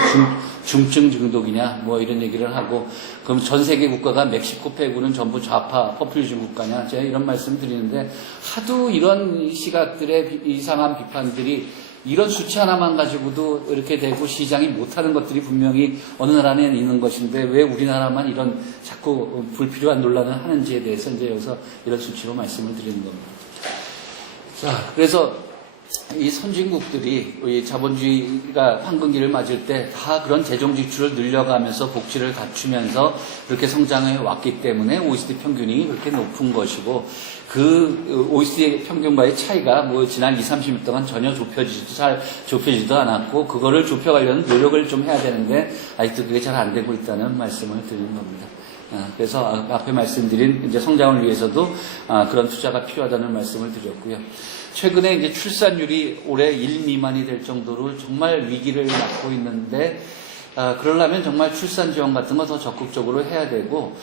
중증 중독이냐 뭐 이런 얘기를 하고 그럼 전 세계 국가가 멕시코 빼고는 전부 좌파 포퓰리즘 국가냐 제가 이런 말씀 드리는데 하도 이런 시각들의 이상한 비판들이 이런 수치 하나만 가지고도 이렇게 되고 시장이 못하는 것들이 분명히 어느 나라는 있는 것인데 왜 우리나라만 이런 자꾸 불필요한 논란을 하는지에 대해서 이제 여기서 이런 수치로 말씀을 드리는 겁니다. 자, 그래서 이 선진국들이 이 자본주의가 황금기를 맞을 때 다 그런 재정 지출을 늘려가면서 복지를 갖추면서 그렇게 성장해 왔기 때문에 OECD 평균이 그렇게 높은 것이고 그 OECD 평균과의 차이가 뭐 지난 20, 30년 동안 전혀 좁혀지지도 않았고 그거를 좁혀가려는 노력을 좀 해야 되는데 아직도 그게 잘 안 되고 있다는 말씀을 드리는 겁니다. 그래서 앞에 말씀드린 이제 성장을 위해서도 그런 투자가 필요하다는 말씀을 드렸고요. 최근에 이제 출산율이 올해 1 미만이 될 정도로 정말 위기를 맞고 있는데, 그러려면 정말 출산 지원 같은 거 더 적극적으로 해야 되고,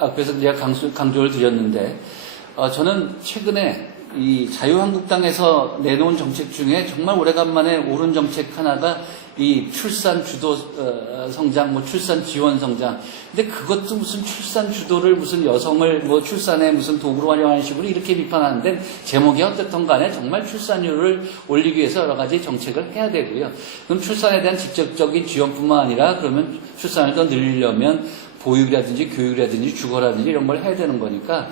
앞에서 제가 강조를 드렸는데, 저는 최근에 이 자유한국당에서 내놓은 정책 중에 정말 오래간만에 옳은 정책 하나가 이 출산 주도 성장, 뭐 출산 지원 성장. 근데 그것도 무슨 출산 주도를 무슨 여성을 뭐 출산에 무슨 도구로 활용하는 식으로 이렇게 비판하는데 제목이 어쨌든 간에 정말 출산율을 올리기 위해서 여러 가지 정책을 해야 되고요. 그럼 출산에 대한 직접적인 지원뿐만 아니라 그러면 출산을 더 늘리려면 보육이라든지 교육이라든지 주거라든지 이런 걸 해야 되는 거니까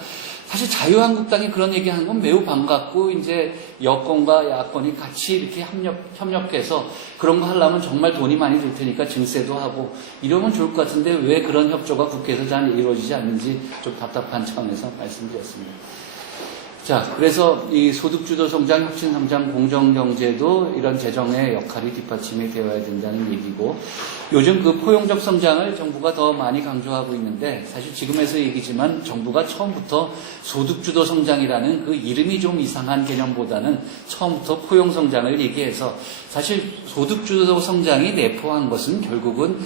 사실 자유한국당이 그런 얘기하는 건 매우 반갑고 이제 여권과 야권이 같이 이렇게 협력해서 그런 거 하려면 정말 돈이 많이 들 테니까 증세도 하고 이러면 좋을 것 같은데 왜 그런 협조가 국회에서 잘 이루어지지 않는지 좀 답답한 차원에서 말씀드렸습니다. 자, 그래서 이 소득주도 성장, 혁신성장, 공정경제도 이런 재정의 역할이 뒷받침이 되어야 된다는 얘기고 요즘 그 포용적 성장을 정부가 더 많이 강조하고 있는데 사실 지금에서 얘기지만 정부가 처음부터 소득주도 성장이라는 그 이름이 좀 이상한 개념보다는 처음부터 포용 성장을 얘기해서 사실 소득주도 성장이 내포한 것은 결국은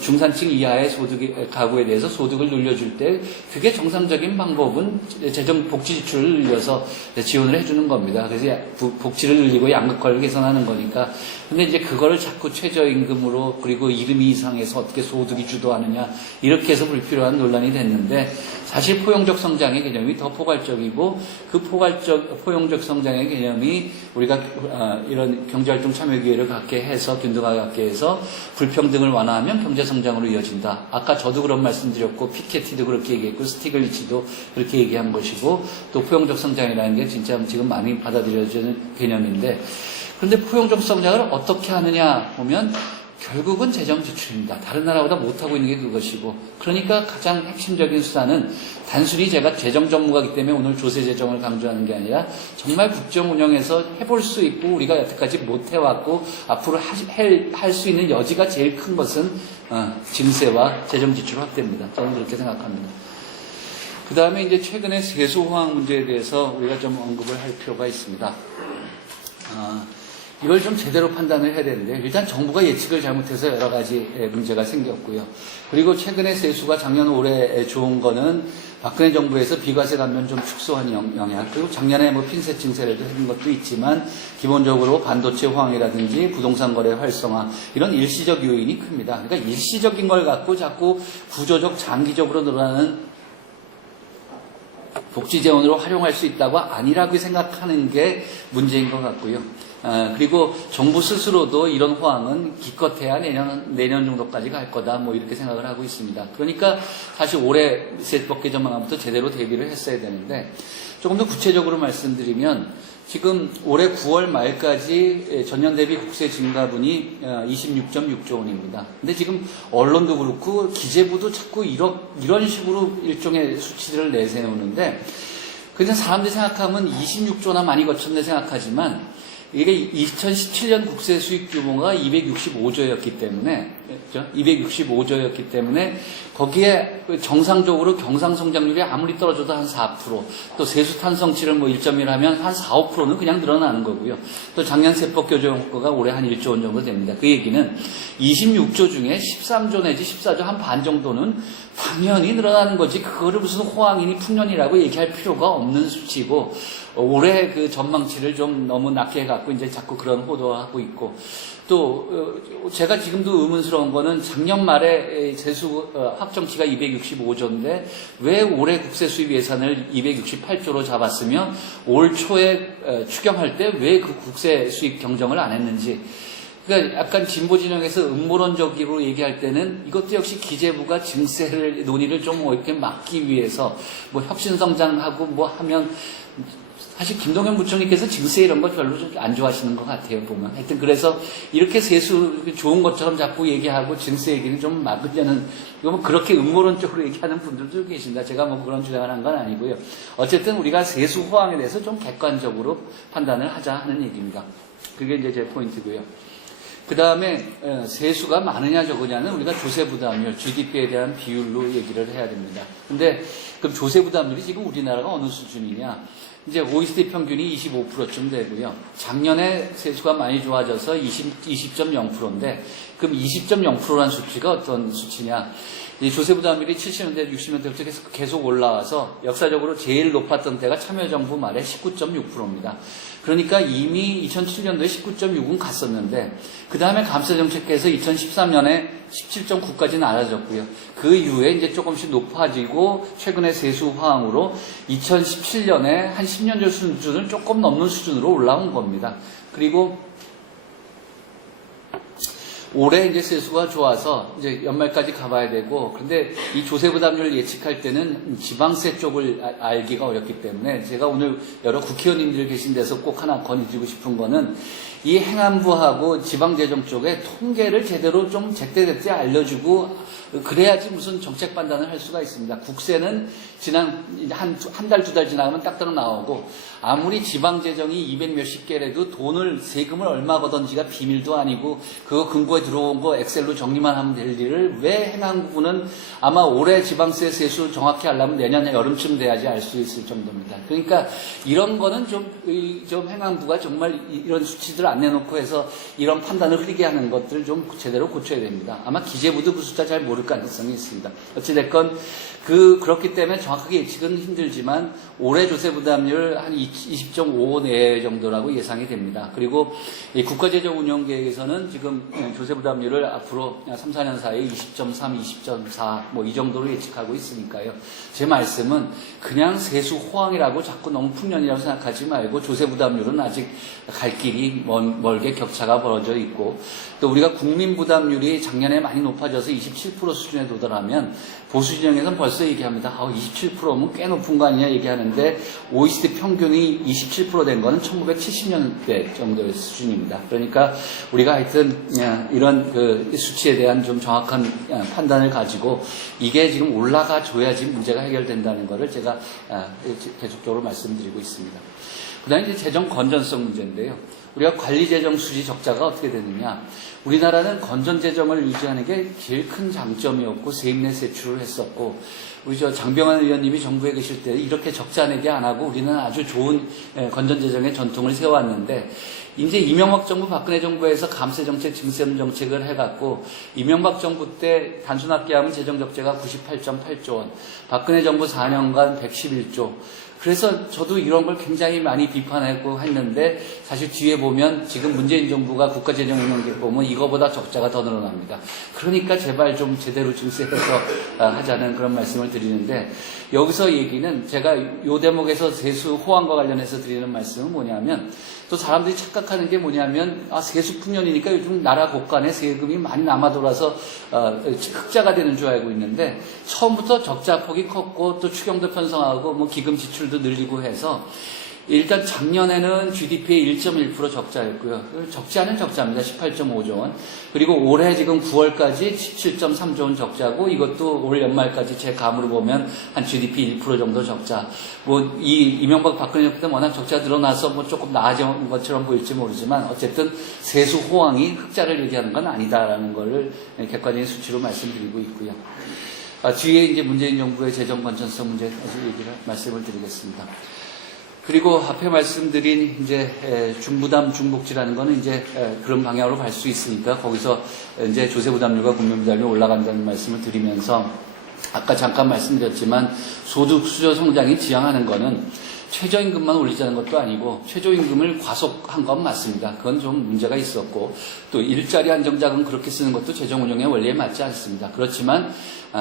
중산층 이하의 가구에 대해서 소득을 늘려줄 때 그게 정상적인 방법은 재정 복지 지출을 늘려서 지원을 해주는 겁니다. 그래서 복지를 늘리고 양극화를 개선하는 거니까. 근데 이제 그거를 자꾸 최저임금으로 그리고 이름이 이상해서 어떻게 소득이 주도하느냐 이렇게 해서 불필요한 논란이 됐는데 사실 포용적 성장의 개념이 더 포괄적이고 그 포용적 성장의 개념이 우리가 이런 경제활동 참여 기회를 갖게 해서 균등하게 갖게 해서 불평등을 완화하면 경제성장으로 이어진다. 아까 저도 그런 말씀드렸고 피케티도 그렇게 얘기했고 스티글리츠도 그렇게 얘기한 것이고 또 포용적 성장이라는 게 진짜 지금 많이 받아들여지는 개념인데 그런데 포용적 성장을 어떻게 하느냐 보면 결국은 재정 지출입니다. 다른 나라보다 못하고 있는 게 그것이고 그러니까 가장 핵심적인 수단은 단순히 제가 재정 전문가이기 때문에 오늘 조세 재정을 강조하는 게 아니라 정말 국정 운영에서 해볼 수 있고 우리가 여태까지 못해왔고 앞으로 할 수 있는 여지가 제일 큰 것은 증세와 재정 지출 확대입니다. 저는 그렇게 생각합니다. 그 다음에 이제 최근에 세수 호황 문제에 대해서 우리가 좀 언급을 할 필요가 있습니다. 이걸 좀 제대로 판단을 해야 되는데 일단 정부가 예측을 잘못해서 여러 가지 문제가 생겼고요. 그리고 최근에 세수가 작년 올해 좋은 거는 박근혜 정부에서 비과세 감면 좀 축소한 영향 그리고 작년에 뭐 핀셋 증세를 했는 것도 있지만 기본적으로 반도체 호황이라든지 부동산 거래 활성화 이런 일시적 요인이 큽니다. 그러니까 일시적인 걸 갖고 자꾸 구조적 장기적으로 늘어나는 복지 재원으로 활용할 수 있다고 아니라고 생각하는 게 문제인 것 같고요. 그리고 정부 스스로도 이런 호황은 기껏해야 내년 정도까지 갈 거다 뭐 이렇게 생각을 하고 있습니다. 그러니까 사실 올해 세법 개정안부터 제대로 대비를 했어야 되는데 조금 더 구체적으로 말씀드리면 지금 올해 9월 말까지 전년 대비 국세 증가분이 26.6조 원입니다. 근데 지금 언론도 그렇고 기재부도 자꾸 이런 식으로 일종의 수치들을 내세우는데 그냥 사람들이 생각하면 26조나 많이 거쳤네 생각하지만 이게 2017년 국세 수익 규모가 265조였기 때문에, 그렇죠? 265조였기 때문에 거기에 정상적으로 경상성장률이 아무리 떨어져도 한 4%, 또 세수 탄성치를 뭐 1.1 하면 한 4, 5%는 그냥 늘어나는 거고요. 또 작년 세법 개정 효과가 올해 한 1조 원 정도 됩니다. 그 얘기는 26조 중에 13조 내지 14조 한 반 정도는 당연히 늘어나는 거지 그거를 무슨 호황이니 풍년이라고 얘기할 필요가 없는 수치고 올해 그 전망치를 좀 너무 낮게 해갖고 이제 자꾸 그런 호도하고 있고, 또 제가 지금도 의문스러운 거는 작년 말에 세수 확정치가 265조인데 왜 올해 국세 수입 예산을 268조로 잡았으며 올 초에 추경할 때 왜 그 국세 수입 경정을 안 했는지. 그러니까 약간 진보 진영에서 음모론적으로 얘기할 때는 이것도 역시 기재부가 증세를 논의를 좀 이렇게 막기 위해서 뭐 혁신성장하고 뭐 하면, 사실 김동연 부총리께서 증세 이런 거 별로 좀 안 좋아하시는 것 같아요, 보면. 하여튼 그래서 이렇게 세수 좋은 것처럼 자꾸 얘기하고 증세 얘기는 좀 막으려는, 이거 뭐 그렇게 음모론적으로 얘기하는 분들도 계십니다. 제가 뭐 그런 주장을 한 건 아니고요. 어쨌든 우리가 세수 호황에 대해서 좀 객관적으로 판단을 하자 하는 얘기입니다. 그게 이제 제 포인트고요. 그 다음에 세수가 많으냐 적으냐는 우리가 조세부담률, GDP에 대한 비율로 얘기를 해야 됩니다. 근데 그럼 조세부담률이 지금 우리나라가 어느 수준이냐? 이제 OECD 평균이 25%쯤 되고요. 작년에 세수가 많이 좋아져서 20.0%인데 그럼 20.0%라는 수치가 어떤 수치냐? 이 조세부담률이 70년대, 60년대부터 계속 올라와서 역사적으로 제일 높았던 때가 참여정부 말에 19.6%입니다. 그러니까 이미 2007년도에 19.6은 갔었는데 그 다음에 감세정책에서 2013년에 17.9까지 낮아졌고요. 그 이후에 이제 조금씩 높아지고 최근에 세수 호황으로 2017년에 한 10년 전 수준을 조금 넘는 수준으로 올라온 겁니다. 그리고 올해 이제 세수가 좋아서 이제 연말까지 가봐야 되고, 그런데 이 조세부담률을 예측할 때는 지방세 쪽을 알기가 어렵기 때문에 제가 오늘 여러 국회의원님들 계신 데서 꼭 하나 건의드리고 싶은 거는 이 행안부하고 지방재정 쪽에 통계를 제대로 좀 제때제때 알려주고 그래야지 무슨 정책 판단을 할 수가 있습니다. 국세는 지난 한 달, 두 달 지나가면 딱딱 나오고 아무리 지방재정이 200 몇십 개라도 돈을, 세금을 얼마 거던지가 비밀도 아니고 그거 근거에 들어온 거 엑셀로 정리만 하면 될 일을 왜 행안부는 아마 올해 지방세 세수 정확히 하려면 내년 여름쯤 돼야지 알 수 있을 정도입니다. 그러니까 이런 거는 좀 행안부가 정말 이런 수치들 안 내놓고 해서 이런 판단을 흐리게 하는 것들을 좀 제대로 고쳐야 됩니다. 아마 기재부도 그 숫자 잘 모를 가능성이 있습니다. 어찌됐건 그렇기 때문에 정확하게 예측은 힘들지만 올해 조세부담률 한 20.5 내 정도라고 예상이 됩니다. 그리고 이 국가재정운영계획에서는 지금 조세부담률을 앞으로 3, 4년 사이에 20.3, 20.4 뭐 이 정도로 예측하고 있으니까요. 제 말씀은 그냥 세수 호황이라고 자꾸 너무 풍년이라고 생각하지 말고 조세부담률은 아직 갈 길이 멀게 격차가 벌어져 있고, 또 우리가 국민부담률이 작년에 많이 높아져서 27% 수준에 도달하면 보수 진영에서는 벌써 얘기합니다. 27%면 꽤 높은 거 아니냐 얘기하는데 OECD 평균이 27% 된 거는 1970년대 정도의 수준입니다. 그러니까 우리가 하여튼 이런 그 수치에 대한 좀 정확한 판단을 가지고 이게 지금 올라가 줘야지 문제가 해결된다는 거를 제가 계속적으로 말씀드리고 있습니다. 그 다음에 이제 재정 건전성 문제인데요. 우리가 관리재정 수지 적자가 어떻게 되느냐. 우리나라는 건전재정을 유지하는 게 제일 큰 장점이었고 세입 내 세출을 했었고, 우리 장병환 의원님이 정부에 계실 때 이렇게 적자 내기 안 하고 우리는 아주 좋은 건전재정의 전통을 세워왔는데, 이제 이명박 정부, 박근혜 정부에서 감세정책, 증세정책을 해갖고 이명박 정부 때 단순합계하면 재정적재가 98.8조 원, 박근혜 정부 4년간 111조. 그래서 저도 이런 걸 굉장히 많이 비판했고 했는데 사실 뒤에 보면 지금 문재인 정부가 국가재정운영계획 보면 이거보다 적자가 더 늘어납니다. 그러니까 제발 좀 제대로 증세해서 하자는 그런 말씀을 드리는데, 여기서 얘기는 제가 요 대목에서 세수 호황과 관련해서 드리는 말씀은 뭐냐면, 또 사람들이 착각하는 게 뭐냐면 세수 풍년이니까 요즘 나라 곳간에 세금이 많이 남아 돌아서 흑자가 되는 줄 알고 있는데, 처음부터 적자폭이 컸고 또 추경도 편성하고 뭐 기금 지출도 늘리고 해서 일단 작년에는 GDP의 1.1% 적자였고요. 적지 않은 적자입니다. 18.5조 원. 그리고 올해 지금 9월까지 17.3조 원 적자고, 이것도 올 연말까지 제 감으로 보면 한 GDP 1% 정도 적자. 뭐 이 이명박 박근혜 정부 때 워낙 적자 늘어나서 뭐 조금 나아진 것처럼 보일지 모르지만 어쨌든 세수 호황이 흑자를 얘기하는 건 아니다라는 거를 객관적인 수치로 말씀드리고 있고요. 뒤에 이제 문재인 정부의 재정 건전성 문제 말씀을 드리겠습니다. 그리고 앞에 말씀드린 이제 중부담 중복지라는 거는 이제 그런 방향으로 갈 수 있으니까 거기서 이제 조세부담률과 국민부담률이 올라간다는 말씀을 드리면서, 아까 잠깐 말씀드렸지만 소득 수요 성장이 지향하는 거는 최저임금만 올리자는 것도 아니고 최저임금을 과속한 건 맞습니다. 그건 좀 문제가 있었고 또 일자리 안정자금 그렇게 쓰는 것도 재정운용의 원리에 맞지 않습니다. 그렇지만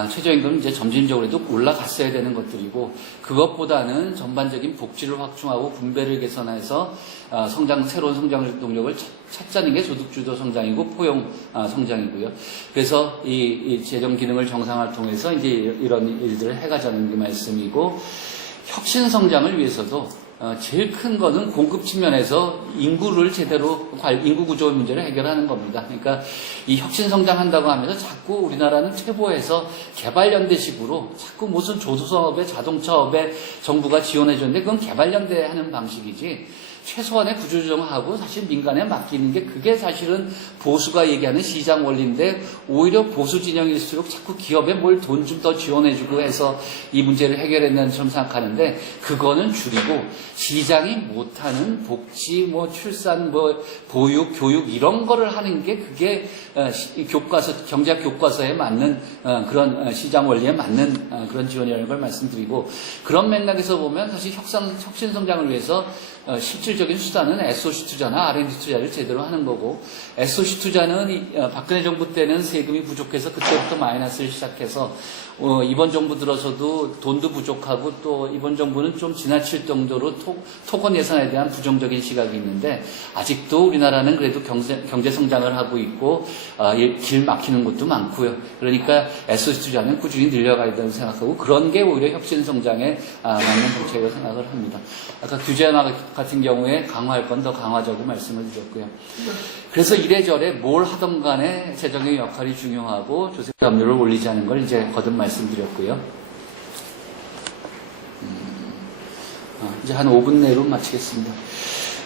최저임금은 이제 점진적으로도 올라갔어야 되는 것들이고 그것보다는 전반적인 복지를 확충하고 분배를 개선해서 새로운 성장 동력을 찾자는 게 소득주도 성장이고 포용 성장이고요. 그래서 이 재정 기능을 정상화를 통해서 이제 이런 일들을 해가자는 게 말씀이고 혁신 성장을 위해서도 제일 큰 거는 공급 측면에서 인구를 제대로 인구 구조 문제를 해결하는 겁니다. 그러니까 이 혁신 성장한다고 하면서 자꾸 우리나라는 퇴보해서 개발연대식으로 자꾸 무슨 조선업에 자동차업에 정부가 지원해 줬는데 그건 개발연대 하는 방식이지 최소한의 구조조정하고 사실 민간에 맡기는 게 그게 사실은 보수가 얘기하는 시장 원리인데 오히려 보수 진영일수록 자꾸 기업에 뭘 돈 좀 더 지원해주고 해서 이 문제를 해결했다는 좀 생각하는데 그거는 줄이고 시장이 못하는 복지, 출산, 보육, 교육 이런 거를 하는 게 그게 교과서, 경제학 교과서에 맞는 그런 시장 원리에 맞는 그런 지원이라는 걸 말씀드리고 그런 맥락에서 보면 사실 혁신 성장을 위해서 실질적인 수단은 SOC 투자나 R&D 투자를 제대로 하는 거고 SOC 투자는 박근혜 정부 때는 세금이 부족해서 그때부터 마이너스를 시작해서 이번 정부 들어서도 돈도 부족하고 또 이번 정부는 좀 지나칠 정도로 토건 예산에 대한 부정적인 시각이 있는데 아직도 우리나라는 그래도 경제 성장을 하고 있고 길 막히는 곳도 많고요. 그러니까 SOC 투자는 꾸준히 늘려가야 된다고 생각하고 그런 게 오히려 혁신 성장에 맞는 정책이라고 생각을 합니다. 아까 규제 완화 같은 경우에 강화할 건 더 강화하자고 말씀을 드렸고요. 그래서 이래저래 뭘 하던 간에 재정의 역할이 중요하고 조세감률을 올리자는 걸 이제 거듭 말씀드렸고요. 이제 한 5분 내로 마치겠습니다.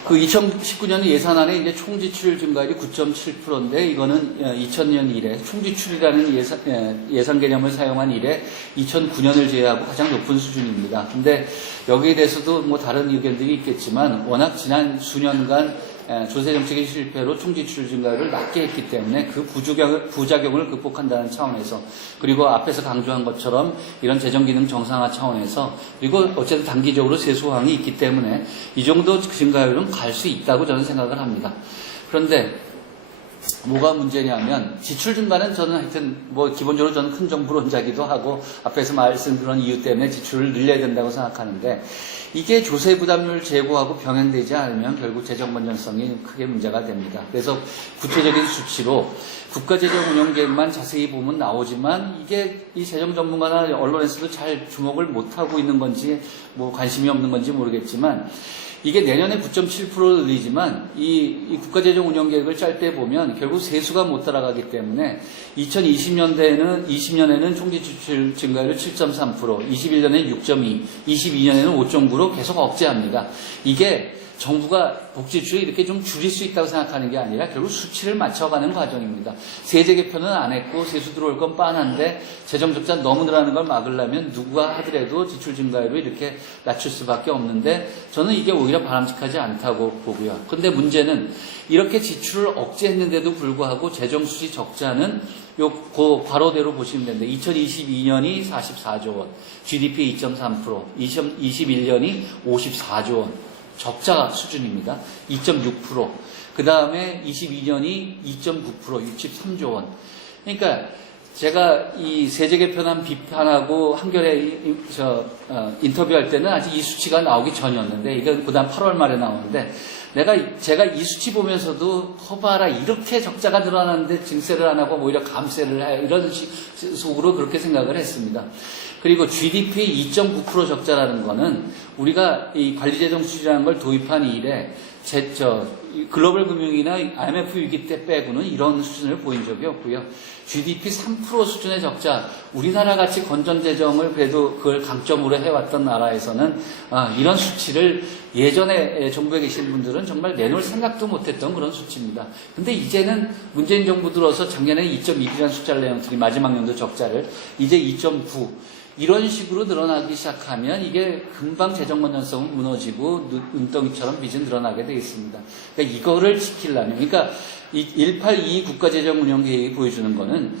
그 2019년 예산안에 이제 총 지출 증가율이 9.7%인데 이거는 2000년 이래 총지출이라는 예산 개념을 사용한 이래 2009년을 제외하고 가장 높은 수준입니다. 근데 여기에 대해서도 뭐 다른 의견들이 있겠지만 워낙 지난 수년간 조세 정책의 실패로 총지출 증가율을 낮게 했기 때문에 그 부작용을 극복한다는 차원에서 그리고 앞에서 강조한 것처럼 이런 재정 기능 정상화 차원에서 그리고 어쨌든 단기적으로 세수항이 있기 때문에 이 정도 증가율은 갈 수 있다고 저는 생각을 합니다. 그런데 뭐가 문제냐면 지출 증가는 저는 하여튼 기본적으로 저는 큰 정부론자기도 하고 앞에서 말씀드린 이유 때문에 지출을 늘려야 된다고 생각하는데 이게 조세 부담률 제고하고 병행되지 않으면 결국 재정 건전성이 크게 문제가 됩니다. 그래서 구체적인 수치로 국가재정 운영계획만 자세히 보면 나오지만 이게 이 재정 전문가나 언론에서도 잘 주목을 못하고 있는 건지 관심이 없는 건지 모르겠지만 이게 내년에 9.7% 늘리지만 이 국가재정 운영계획을 짤 때 보면 결국 세수가 못 따라가기 때문에 2020년에는 총지출 증가율을 7.3%, 21년에는 6.2%, 22년에는 5.9%로 계속 억제합니다. 이게 정부가 복지출을 이렇게 좀 줄일 수 있다고 생각하는 게 아니라 결국 수치를 맞춰가는 과정입니다. 세제 개편은 안 했고 세수 들어올 건 뻔한데 재정 적자 너무 늘어나는 걸 막으려면 누가 하더라도 지출 증가율을 이렇게 낮출 수밖에 없는데 저는 이게 오히려 바람직하지 않다고 보고요. 그런데 문제는 이렇게 지출을 억제했는데도 불구하고 재정 수지 적자는 그 괄호대로 보시면 되는데 2022년이 44조 원, GDP 2.3%, 2021년이 54조 원. 적자 수준입니다. 2.6%. 그 다음에 22년이 2.9%, 63조 원. 그러니까 제가 이 세제 개편안 비판하고 한겨레 인터뷰할 때는 아직 이 수치가 나오기 전이었는데 이건 그다음 8월 말에 나오는데 제가 이 수치 보면서도 허봐라 이렇게 적자가 늘어났는데 증세를 안 하고 오히려 감세를 해 이런 식으로 그렇게 생각을 했습니다. 그리고 GDP 2.9% 적자라는 거는 우리가 이 관리재정 수지라는 걸 도입한 이래 글로벌 금융이나 IMF 위기 때 빼고는 이런 수준을 보인 적이 없고요. GDP 3% 수준의 적자, 우리나라 같이 건전재정을 그래도 그걸 강점으로 해왔던 나라에서는 이런 수치를 예전에 정부에 계신 분들은 정말 내놓을 생각도 못했던 그런 수치입니다. 근데 이제는 문재인 정부 들어서 작년에 2.1이라는 숫자를 내놓더니 마지막 연도 적자를 이제 2.9 이런 식으로 늘어나기 시작하면 이게 금방 재정 건전성은 무너지고 눈덩이처럼 빚은 늘어나게 되어 있습니다. 그러니까 이거를 지키려면, 그러니까 이 1822 국가재정 운영계획이 보여주는 거는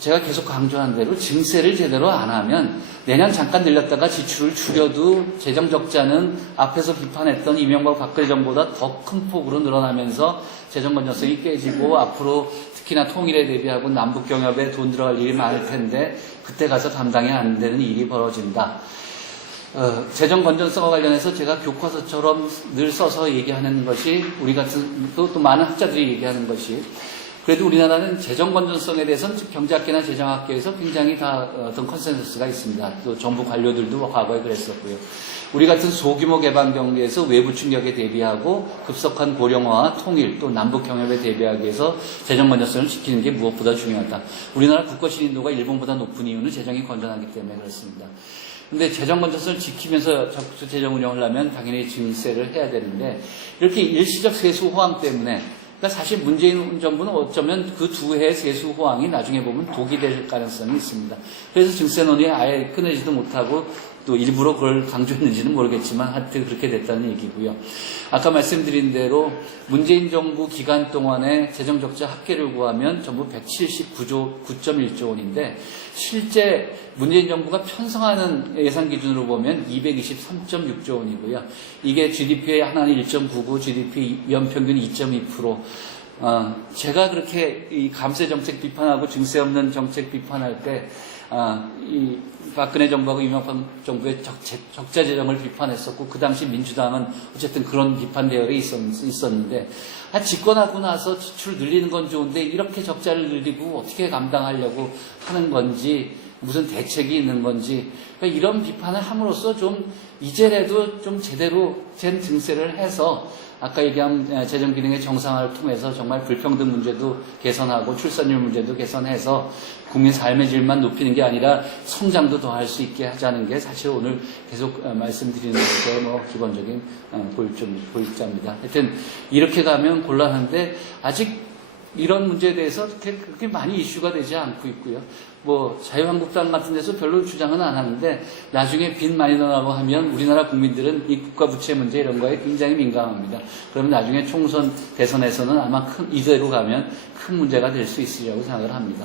제가 계속 강조한 대로 증세를 제대로 안 하면 내년 잠깐 늘렸다가 지출을 줄여도 재정 적자는 앞에서 비판했던 이명박 박근혜 정부보다 더 큰 폭으로 늘어나면서 재정 건전성이 깨지고 앞으로 특히나 통일에 대비하고 남북 경협에 돈 들어갈 일이 많을 텐데 그때 가서 감당이 안 되는 일이 벌어진다. 재정 건전성과 관련해서 제가 교과서처럼 늘 써서 얘기하는 것이 우리 같은 또 많은 학자들이 얘기하는 것이 그래도 우리나라는 재정 건전성에 대해서는 경제학계나 재정학계에서 굉장히 다 어떤 컨센서스가 있습니다. 또 정부 관료들도 과거에 그랬었고요. 우리 같은 소규모 개방 경제에서 외부 충격에 대비하고 급속한 고령화와 통일 또 남북 경협에 대비하기 위해서 재정 건전성을 지키는 게 무엇보다 중요하다. 우리나라 국가 신인도가 일본보다 높은 이유는 재정이 건전하기 때문에 그렇습니다. 근데 재정 건전성을 지키면서 적극 재정 운영을 하면 당연히 증세를 해야 되는데 이렇게 일시적 세수 호황 때문에 그러니까 사실 문재인 정부는 어쩌면 그 두 해의 세수 호황이 나중에 보면 독이 될 가능성이 있습니다. 그래서 증세 논의 아예 끊어지도 못하고 또 일부러 그걸 강조했는지는 모르겠지만 하여튼 그렇게 됐다는 얘기고요. 아까 말씀드린 대로 문재인 정부 기간 동안에 재정적자 합계를 구하면 전부 179.1조 원인데 실제 문재인 정부가 편성하는 예산 기준으로 보면 223.6조 원이고요. 이게 GDP의 하나는 1.99, GDP 연평균 2.2%. 제가 그렇게 이 감세 정책 비판하고 증세 없는 정책 비판할 때, 이 박근혜 정부하고 이명박 정부의 적자 재정을 비판했었고, 그 당시 민주당은 어쨌든 그런 비판 대열에 있었는데, 집권하고 나서 지출 늘리는 건 좋은데, 이렇게 적자를 늘리고 어떻게 감당하려고 하는 건지, 무슨 대책이 있는 건지, 그러니까 이런 비판을 함으로써 좀, 이제라도 좀 제대로 된 증세를 해서, 아까 얘기한 재정기능의 정상화를 통해서 정말 불평등 문제도 개선하고 출산율 문제도 개선해서 국민 삶의 질만 높이는 게 아니라 성장도 더 할 수 있게 하자는 게 사실 오늘 계속 말씀드리는 것의 기본적인 골자입니다. 하여튼 이렇게 가면 곤란한데 아직 이런 문제에 대해서 그렇게 많이 이슈가 되지 않고 있고요. 자유한국당 같은 데서 별로 주장은 안 하는데 나중에 빚 많이 나고 하면 우리나라 국민들은 이 국가 부채 문제 이런 거에 굉장히 민감합니다. 그러면 나중에 총선 대선에서는 아마 이대로 가면 큰 문제가 될 수 있으리라고 생각을 합니다.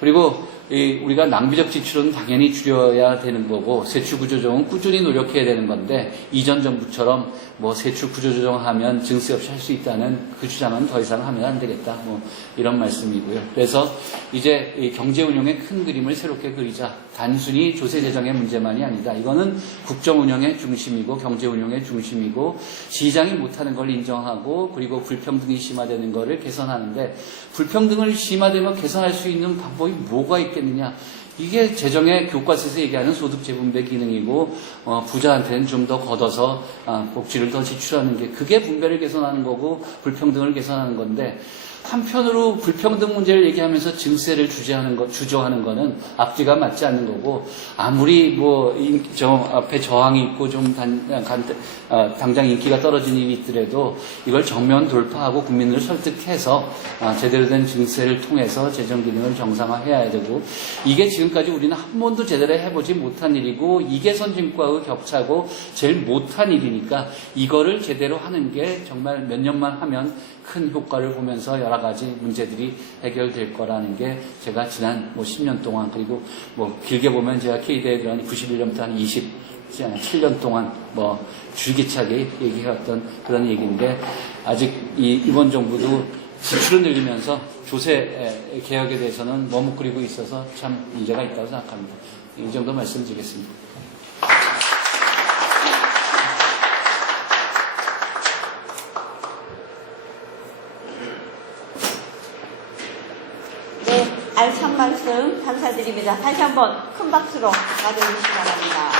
그리고 우리가 낭비적 지출은 당연히 줄여야 되는 거고 세출 구조조정은 꾸준히 노력해야 되는 건데 이전 정부처럼 세출 구조조정하면 증세 없이 할 수 있다는 그 주장은 더 이상 하면 안 되겠다. 이런 말씀이고요. 그래서 이제 이 경제 운용의 큰 그림을 새롭게 그리자. 단순히 조세 재정의 문제만이 아니다. 이거는 국정 운영의 중심이고 경제 운영의 중심이고 시장이 못하는 걸 인정하고 그리고 불평등이 심화되는 거를 개선하는데 불평등을 심화되면 개선할 수 있는 방법이 뭐가 있겠느냐. 이게 재정의 교과서에서 얘기하는 소득 재분배 기능이고 부자한테는 좀 더 걷어서 복지를 더 지출하는 게 그게 분배를 개선하는 거고 불평등을 개선하는 건데 한편으로 불평등 문제를 얘기하면서 증세를 주저하는 거는 앞뒤가 맞지 않는 거고 아무리 앞에 저항이 있고 좀 당장 인기가 떨어진 일이 있더라도 이걸 정면 돌파하고 국민을 설득해서 제대로 된 증세를 통해서 재정 기능을 정상화해야 되고 이게 지금까지 우리는 한 번도 제대로 해보지 못한 일이고 이게 선진국과의 격차고 제일 못한 일이니까 이거를 제대로 하는 게 정말 몇 년만 하면 큰 효과를 보면서 여러 가지 문제들이 해결될 거라는 게 제가 지난 10년 동안 그리고 길게 보면 제가 K대에 들어간 91년부터 한 27년 동안 줄기차게 얘기해왔던 그런 얘기인데 아직 이번 정부도 지출을 늘리면서 조세 개혁에 대해서는 머뭇거리고 있어서 참 문제가 있다고 생각합니다. 이 정도 말씀드리겠습니다. 알찬 말씀 감사드립니다. 다시 한번 큰 박수로 맞아주시기 바랍니다.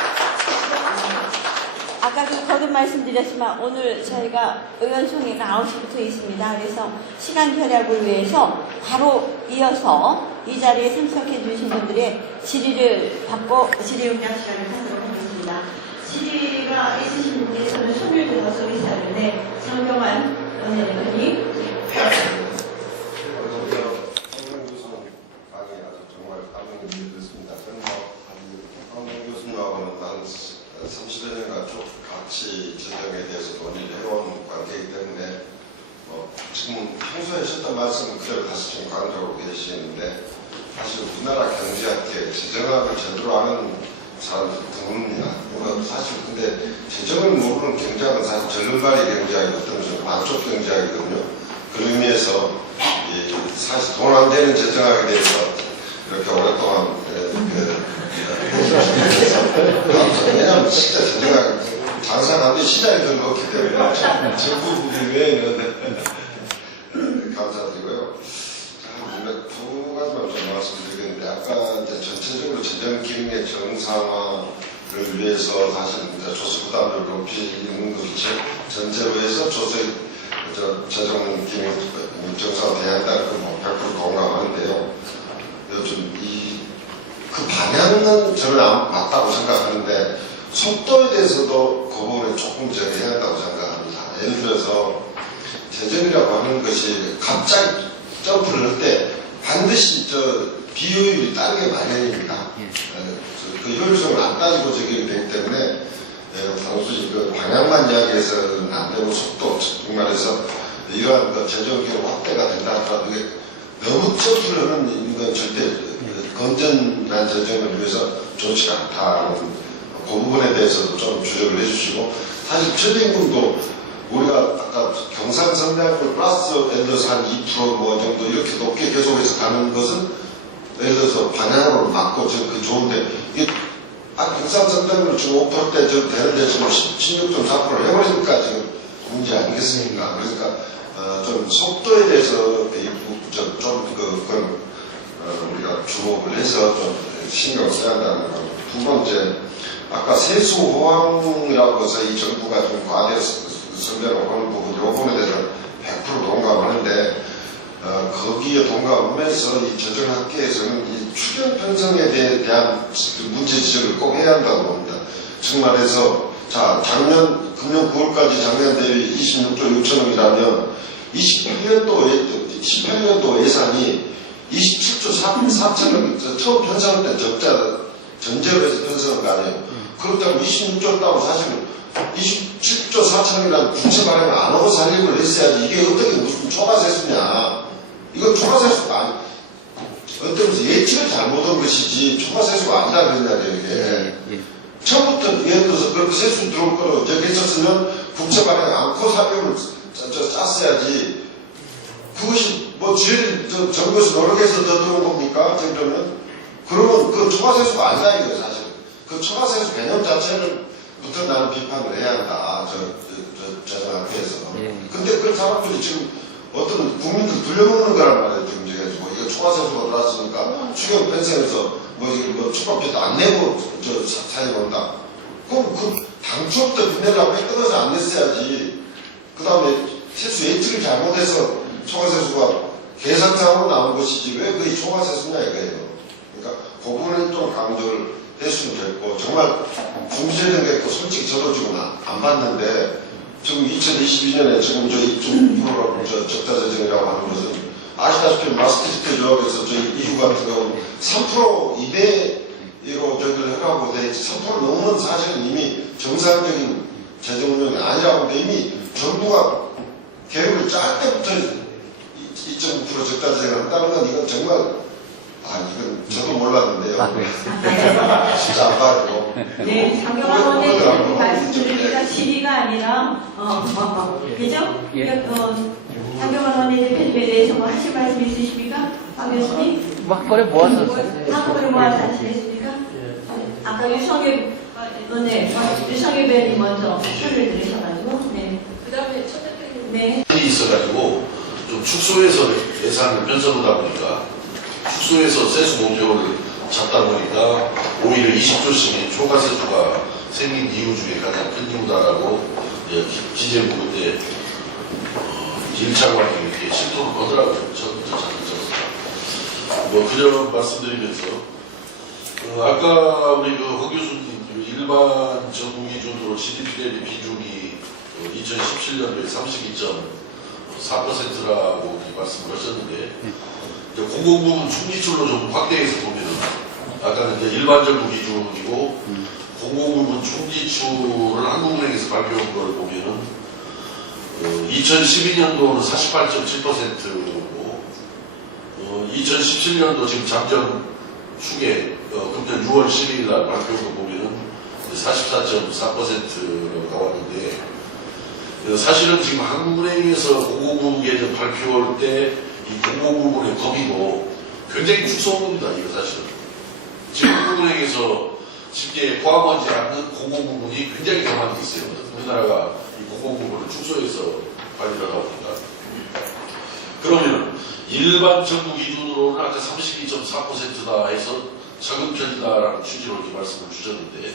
아까도 거듭 말씀드렸지만 오늘 저희가 의원총회가 9시부터 있습니다. 그래서 시간 절약을 위해서 바로 이어서 이 자리에 참석해 주신 분들의 질의를 받고 질의 응답 시간을 갖도록 하겠습니다. 질의가 있으신 분께서는 손을 들어서 의사하는데 장병환 원내대표님 한 30여 년간 쭉 같이 재정에 대해서 논의를 해온 관계이기 때문에 지금 평소에 하셨던 말씀 그대로 다시 지금 강조하고 계시는데 사실 우리나라 경제학계 재정학을 제대로 아는 사람들 드뭅니다. 사실 근데 재정을 모르는 경제학은 사실 절름발이 경제학이거든요. 반쪽 경제학이거든요. 그런 의미에서 사실 돈 안 되는 재정학에 대해서 이렇게 오랫동안 왜냐하면 진짜 재정학 장사하는데 시장이 별로 없기 때문에 정부 부분 외에는 감사드리고요. 두 가지만 좀 말씀드리겠는데 아까 이제 전체적으로 재정 기능의 정상화를 위해서 사실 이제 조세 부담을 높이는 것이 전제로 해서 재정 기능 정상화돼야 한다는 건 100% 공감하는데요. 요즘 그 방향은 저는 맞다고 생각하는데 속도에 대해서도 그 부분에 조금 해야 한다고 생각합니다. 예를 들어서 재정이라고 하는 것이 갑자기 점프를 할 때 반드시 비효율이 따르게 마련입니다. 그 효율성을 안 따지고 저기 되기 때문에 단순히 그 방향만 이야기해서는 안 되고 속도, 즉 말해서 이러한 재정기능 확대가 된다 하더라도 이게 너무 점프를 하는 건 절대 건전한 재정을 위해서 좋지 않다는 그 부분에 대해서도 좀 주력을 해주시고 사실 최저임금도 우리가 아까 경상성장률 플러스 예를 들어서 한 2% 뭐 정도 이렇게 높게 계속해서 가는 것은 예를 들어서 방향으로 맞고 지금 그 좋은데 이게 경상성장률 지금 5%대 되는데 지금 16.4%를 해버리니까 지금 문제 아니겠습니까? 그러니까 좀 속도에 대해서 그건 우리가 주목을 해서 좀 신경을 써야 한다는 거. 두 번째, 아까 세수 호황이라고 해서 이 정부가 좀 과대 선별을 하는 부분, 이 부분에 대해서 100% 동감하는데, 거기에 동감하면서 이 재정학계에서는 이 추경 편성에 대한 문제 지적을 꼭 해야 한다고 봅니다. 즉 말해서, 자, 작년, 금년 9월까지 작년 대비 26조 6천억이라면, 18년도 예산이 27조 4천억, 처음 편성할 때 적자, 전제로 해서 편성한 거 아니에요. 그렇다고 26조였다고 사실은 27조 4천억이라는 국채 발행을 안 하고 살림을 했어야지. 이게 어떻게 무슨 초과세수냐. 이건 초과세수가 아니, 어떤 면에서 예측을 잘못한 것이지 초과세수가 아니라 그랬냐고요, 이게. 처음부터 예를 들어서 그렇게 세수 들어올 거로 저기 했었으면 국채 발행 않고 살림을 짰어야지. 그것이 뭐 제일 정부에서 노력해서 더 들어온 겁니까? 그러면 그 초과세수가 아니다 이거예요, 사실. 그 초과세수 개념 자체부터 나는 비판을 해야 한다. 재정학회에서. 근데 그 사람들이 지금 어떤 국민들 돌려먹는 거란 말이에요, 지금 뭐 이거 초과세수가 들어왔으니까 추경 편성에서 뭐 축법비도 안 내고 사용한다. 그럼 그 당초부터 비내려고 끊어서 안 냈어야지. 그 다음에 세수 예측을 잘못해서 초과세수가 계산상으로 나온 것이지 왜 그게 초과세수냐 이거예요. 그러니까 그 부분은 좀 강조를 했으면 됐고 정말 중재정객도 솔직히 저도 지금 안 봤는데 지금 2022년에 지금 저 2% 적자재정이라고 하는 것은 아시다시피 마스트리트 조약에서 저희 EU 같은 경우는 3% 이대로 저기를 하라고 돼 있지 3% 넘으면 사실은 이미 정상적인 재정 운영이 아니라고 하는데 이미 정부가 계획을 짤 때부터 2.9% 적자재정을 한다는 건 이건 정말 이건 저도 몰랐는데요. 진짜 안 봐도. 네, 장경환 원내대표 말씀드리기가 질의가 아니라 그죠? 장경환 원내대표님에 대해서 뭐 하실 말씀 있으십니까? 박 교수님? 한꺼번에 모아서 한꺼번에 모아서 하시겠습니까? 아까 유성엽 의원님 먼저 표를 들으셔가지고 네. 그 다음에 첫 대표님. 네. 있어가지고 좀 축소해서 예산을 편성하다 보니까 축소해서 세수 목표를 잡다 보니까 오히려 20조씩의 초과세수가 생긴 이유 중에 가장 큰 이유다라고 기재부 그때 1차 관계 이렇게 실토를 거더라고요. 처음부터 자극적으로. 뭐 그저 말씀드리면서 아까 우리 황 교수님 일반 정부 기준으로 GDP 대비 비중이 2017년도에 32.4%라고 말씀을 하셨는데 공공부문 총지출로 좀 확대해서 보면은 아까는 이제 일반 정부 기준이고 공공부문 총지출을 한국은행에서 발표한 걸 보면은 2012년도는 48.7%고 2017년도 지금 작년 축에 금년 6월 12일 날 발표를 보면은 44.4%로 나왔는데 사실은 지금 한국은행에서 공공부문 계정 발표할 때 이 공공부문의 범위도 굉장히 축소한 겁니다. 이거 사실은 지금 한국은행에서 집계에 포함하지 않는 공공부문이 굉장히 많이 있어요. 우리나라가 이 공공부문을 축소해서 관리를 하다 보니까 그러면 일반 전국 기준으로는 아까 32.4%다 해서 적은 편이다라는 취지로 이렇게 말씀을 주셨는데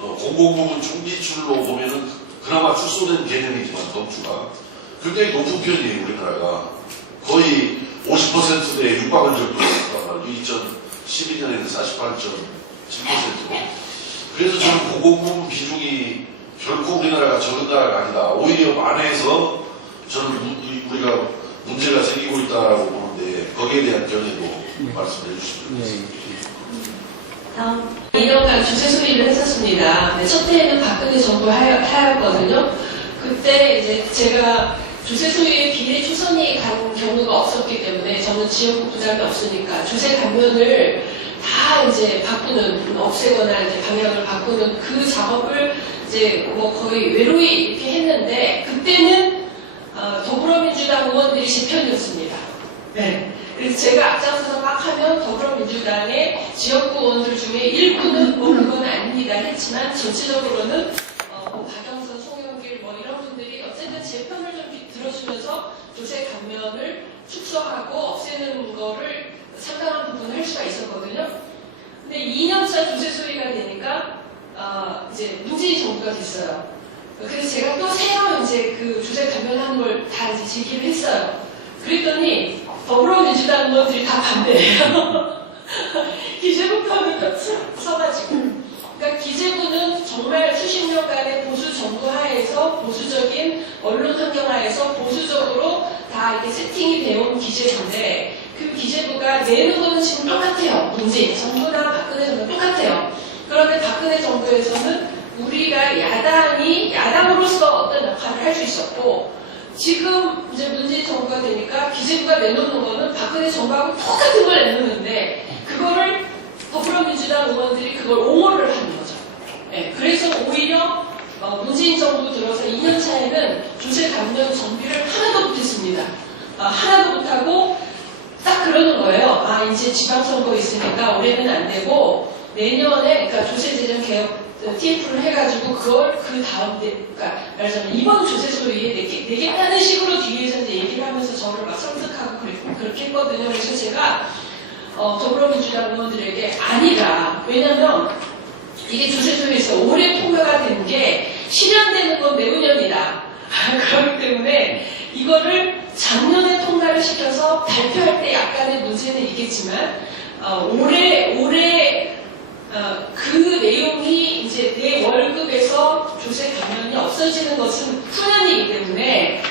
공공부문 총지출로 보면은 그나마 축소된 개념이지만 덩수가 굉장히 높은 편이에요. 우리나라가 거의 50%대에 육박한 적도 있었단 말이에요. 2012년에는 48.7%고 그래서 저는 공공부문 비중이 결코 우리나라가 적은 나라가 아니다. 오히려 만해서 저는 우리가 문제가 생기고 있다라고 보는데 거기에 대한 견해도 말씀해 주시면 좋겠습니다. 다음. 2년간 주세 수리를 했었습니다. 네, 첫 해에는 박근혜 정부 하였거든요. 그때 이제 제가 주세 수리에 비례 초선이 간 경우가 없었기 때문에 저는 지역구 부담이 없으니까 주세 감면을 다 이제 바꾸는, 없애거나 이제 방향을 바꾸는 그 작업을 이제 뭐 거의 외로이 이렇게 했는데 그때는 더불어민주당 의원들이 제 편이었습니다. 네. 그래서 제가 앞장서서 막 하면 더불어민주당의 지역구 의원들 중에 일부는 뭐 그건 아닙니다 했지만 전체적으로는 박영선, 송영길 뭐 이런 분들이 어쨌든 제 편을 좀 들어주면서 조세 감면을 축소하고 없애는 거를 상당한 부분 할 수가 있었거든요. 근데 2년차 조세 수리가 되니까 이제 문재인 정부가 됐어요. 그래서 제가 또 새로 이제 그 조세 감면하는 걸 다 이제 제기를 했어요. 그랬더니 더불어민주당 의원들이 다 반대해요. 기재부 편을 써가지고. 그러니까 기재부는 정말 수십 년간의 보수 정부 하에서 보수적인 언론 환경 하에서 보수적으로 다 이렇게 세팅이 되어 온 기재부인데 그 기재부가 내는 거는 지금 똑같아요. 문재인 정부나 박근혜 정부 똑같아요. 그런데 박근혜 정부에서는 우리가 야당으로서 어떤 역할을 할 수 있었고 지금 이제 문재인 정부가 되니까 기재부가 내놓는 거는 박근혜 정부하고 똑같은 걸 내놓는데 그거를 더불어민주당 의원들이 그걸 옹호를 하는 거죠. 네, 그래서 오히려 문재인 정부 들어서 2년 차에는 조세 감면 정비를 하나도 못했습니다. 하나도 못하고 딱 그러는 거예요. 이제 지방선거 있으니까 올해는 안 되고 내년에 그러니까 조세재정 개혁 TF를 해가지고 그걸 그 다음 그러니까 말하자면 이번 조세 소리에 내겠다는 식으로 뒤에서 이제 얘기를 하면서 저를 막 설득하고 그렇게 했거든요. 그래서 제가 더불어민주당 의원들에게 아니다. 왜냐면 이게 조세 소리에서 올해 통과가 된 게 실현되는 건 내후년이다. 그렇기 때문에 이거를 작년에 통과를 시켜서 발표할 때 약간의 문제는 있겠지만 올해 그 내용이 이제 내 월급에서 조세 감면이 없어지는 것은 훈연이기 때문에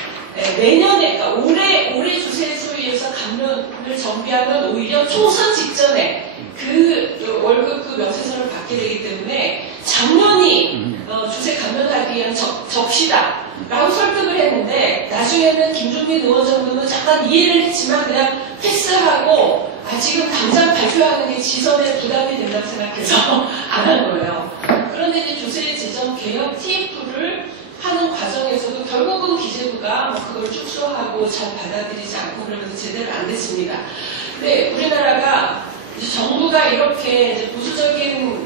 내년에, 그러니까 올해 조세 소위에서 감면을 정비하면 오히려 총선 직전에 그 월급 그 명세서를 받게 되기 때문에 작년이 조세 감면하기 위한 적시다 라고 설득을 했는데 나중에는 김종민 의원 정도는 잠깐 이해를 했지만 그냥 패스하고 지금 당장 발표하는 게 지선에 부담이 된다고 생각해서 안 한 거예요. 그런데 이제 조세재정 개혁 TF를 하는 과정에서도 결국은 기재부가 그걸 축소하고 잘 받아들이지 않고 그러면서 제대로 안 됐습니다. 근데 우리나라가 이제 정부가 이렇게 이제 보수적인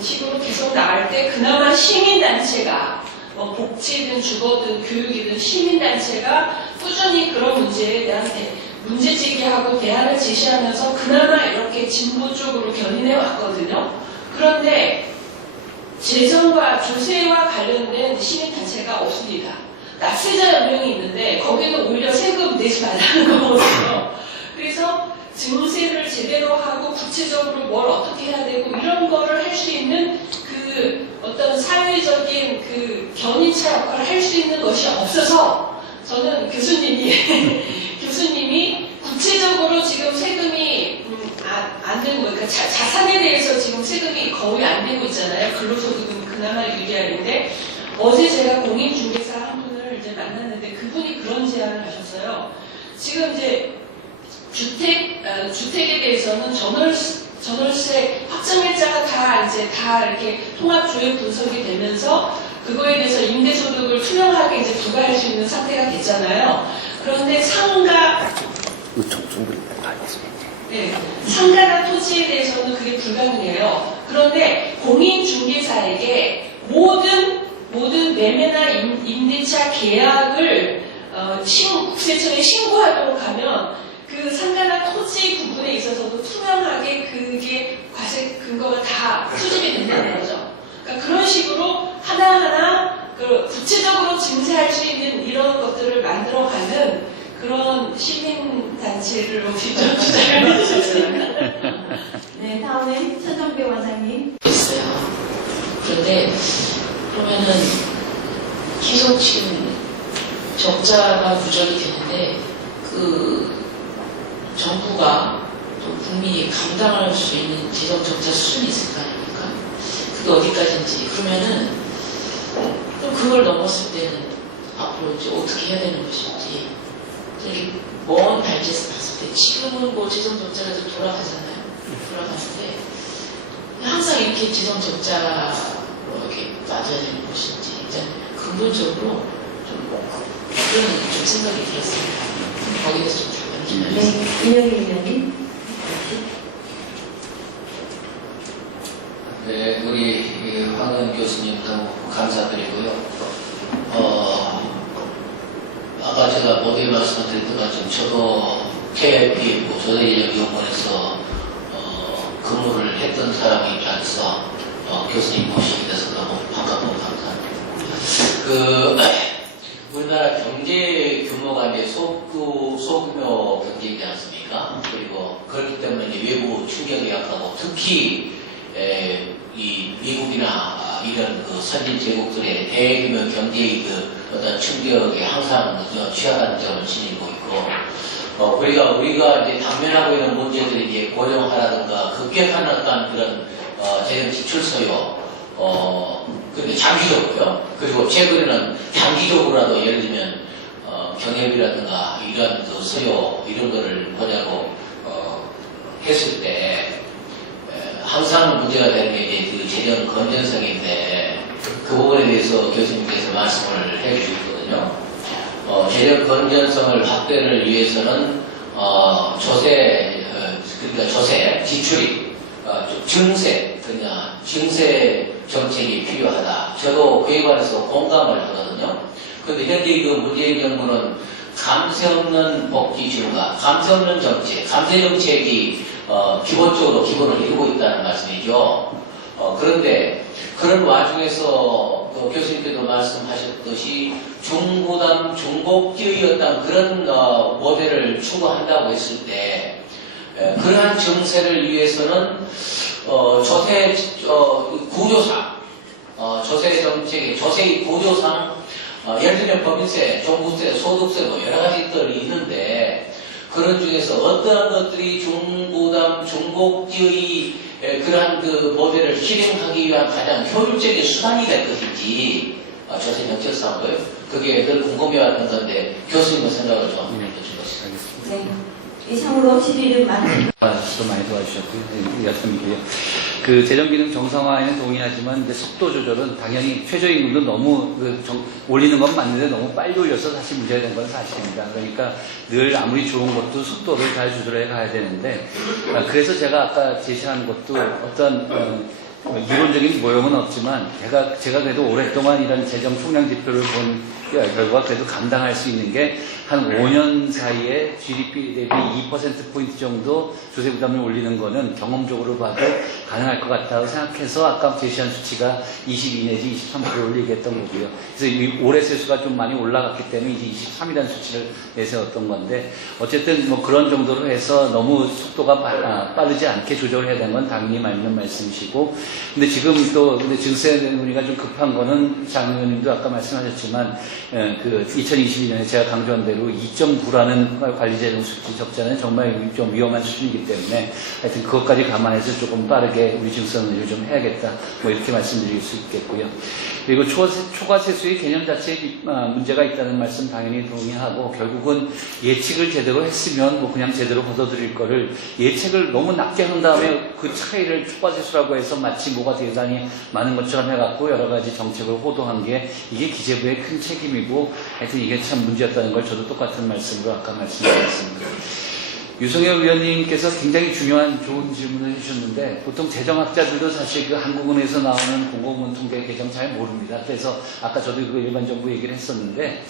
식으로 계속 나갈 때 그나마 시민단체가 복지든 주거든 교육이든 시민단체가 꾸준히 그런 문제에 대한 문제 제기하고 대안을 제시하면서 그나마 이렇게 진보 쪽으로 견인해 왔거든요. 그런데 재정과 조세와 관련된 시민단체가 없습니다. 납세자 연맹이 있는데 거기는 오히려 세금 내지 말라는 거거든요. 그래서 증세를 제대로 하고 구체적으로 뭘 어떻게 해야 되고 이런 거를 할 수 있는 그 어떤 사회적인 그 견인차 역할을 할 수 있는 것이 없어서 저는 교수님이 구체적으로 지금 세금이 안 되고 그러니까 자산에 대해서 지금 세금이 거의 안 되고 있잖아요. 근로소득은 그나마 유리한데 어제 제가 공인중개사 한 분을 이제 만났는데 그분이 그런 제안을 하셨어요. 지금 이제 주택에 대해서는 전월세 확정일자가 다 이렇게 통합 조회 분석이 되면서 그거에 대해서 임대소득을 투명하게 이제 부과할 수 있는 상태가 됐잖아요. 그런데 상가나 토지에 대해서는 그게 불가능해요. 그런데 공인중개사에게 모든 매매나 임대차 계약을 국세청에 신고하도록 하면 그 상가나 토지 부분에 있어서도 투명하게 그게 과세 근거가 다 수집이 된다는 거죠. 그러니까 그런 식으로 하나하나 구체적으로 증세할 수 있는 이런 것들을 만들어가는 그런 시민단체를 혹시 좀 주장을 해주셨습니까? 네, 다음에 천정배 원장님. 있어요. 그런데 그러면은 계속 지금 적자가 누적이 되는데 그 정부가 또 국민이 감당할 수 있는 재정 적자 수준이 있을 거 아닙니까? 그게 어디까지인지. 그러면은 그럼 그걸 넘었을 때는 앞으로 이제 어떻게 해야 되는 것인지. 이렇게 먼 발제에서 봤을 때 지금은 뭐 재정 적자가 좀 돌아가잖아요. 돌아가는데 항상 이렇게 재정 적자로 이렇게 빠져야 되는 것인지 일단 근본적으로 좀 그런 좀 생각이 들었습니다. 거기에 대해서 좀 답변 좀 해주세요. 네, 이명희 의원님. 네, 우리 황은 교수님 너무 감사드리고요. 아까 제가 모두에 말씀드렸던 것처럼 저도 KIP 조대인력위원회에서 근무를 했던 사람 입장에서 교수님 모시게 돼서 너무 반갑고 감사합니다. 우리나라 경제 규모가 이제 소규모 경제이지 않습니까? 그리고 그렇기 때문에 이제 외부 충격이 약하고 특히 이 미국이나 이런 그 선진 제국들의 대규모 경제의 어떤 충격에 항상 취약한 점을 지니고 있고, 우리가 이제 당면하고 있는 문제들이 이제 고령화라든가 급격한 어떤 그런 재정 지출 소요, 근데 장기적으로요. 그리고 최근에는 단기적으로라도 예를 들면 경협이라든가 이런 그 소요 이런 거를 보자고 했을 때 항상 문제가 되는 게 이제 그 재정 건전성인데 그 부분에 대해서 교수님께서 말씀을 해주셨거든요. 재정 건전성을 확대를 위해서는 그러니까 조세 지출이 증세 정책이 필요하다. 저도 그에 관해서 공감을 하거든요. 그런데 현재 그 문재인 정부는 감세 없는 복지 증가, 감세 없는 정책, 감세 정책이 기본적으로 기본을 이루고 있다는 말씀이죠. 그런데 그런 와중에서 교수님께도 말씀하셨듯이 중부담, 중복지의 어떤 그런 모델을 추구한다고 했을 때 그러한 정세를 위해서는 조세 구조상 조세 정책의 조세의 구조상 예를 들면 법인세, 종부세, 소득세 뭐 여러 가지들이 있는데 그런 중에서 어떠한 것들이 중부담, 중복지의 그러한 그 모델을 실행하기 위한 가장 효율적인 수단이 될 것인지 조세 정책상으로요. 그게 늘 궁금해왔던 건데 교수님의 생각을 좀 해주시겠습니다. 네. 이상으로 질의를 마칩니다. 또 많이 도와주셨고요. 여담이고요. 그 재정기능 정상화에는 동의하지만 이제 속도 조절은 당연히 최저임금도 너무 올리는 건 맞는데 너무 빨리 올려서 사실 문제가 된 건 사실입니다. 그러니까 늘 아무리 좋은 것도 속도를 잘 조절해 가야 되는데 그래서 제가 아까 제시한 것도 어떤 이론적인 모형은 없지만 제가 그래도 오랫동안 이런 재정 총량 지표를 본 결과 그래도 감당할 수 있는 게 한 5년 사이에 GDP 대비 2%포인트 정도 조세 부담을 올리는 거는 경험적으로 봐도 가능할 것 같다고 생각해서 아까 제시한 수치가 22 내지 23% 올리겠던 거고요. 그래서 올해 세수가 좀 많이 올라갔기 때문에 이제 23이라는 수치를 내세웠던 건데 어쨌든 뭐 그런 정도로 해서 너무 속도가 빠르지 않게 조절해야 되는 건 당연히 맞는 말씀이시고 근데 지금 또 근데 증세 논의가 좀 급한 거는 장 의원님도 아까 말씀하셨지만 그 2022년에 제가 강조한 대로 2.9라는 관리재정 수치 적자는 정말 좀 위험한 수준이기 때문에 하여튼 그것까지 감안해서 조금 빠르게 우리 증선을 좀 해야겠다. 뭐 이렇게 말씀드릴 수 있겠고요. 그리고 초과세수의 개념 자체에 문제가 있다는 말씀 당연히 동의하고 결국은 예측을 제대로 했으면 뭐 그냥 제대로 걷어들일 거를 예측을 너무 낮게 한 다음에 그 차이를 초과세수라고 해서 마치 뭐가 대단히 많은 것처럼 해갖고 여러 가지 정책을 호도한 게 이게 기재부의 큰 책임이고 하여튼 이게 참 문제였다는 걸 저도 똑같은 말씀으로 아까 말씀드렸습니다. 유성열 의원님께서 굉장히 중요한 좋은 질문을 해주셨는데 보통 재정학자들도 사실 그 한국은행에서 나오는 공공부문 통계 계정 잘 모릅니다. 그래서 아까 저도 그 일반 정부 얘기를 했었는데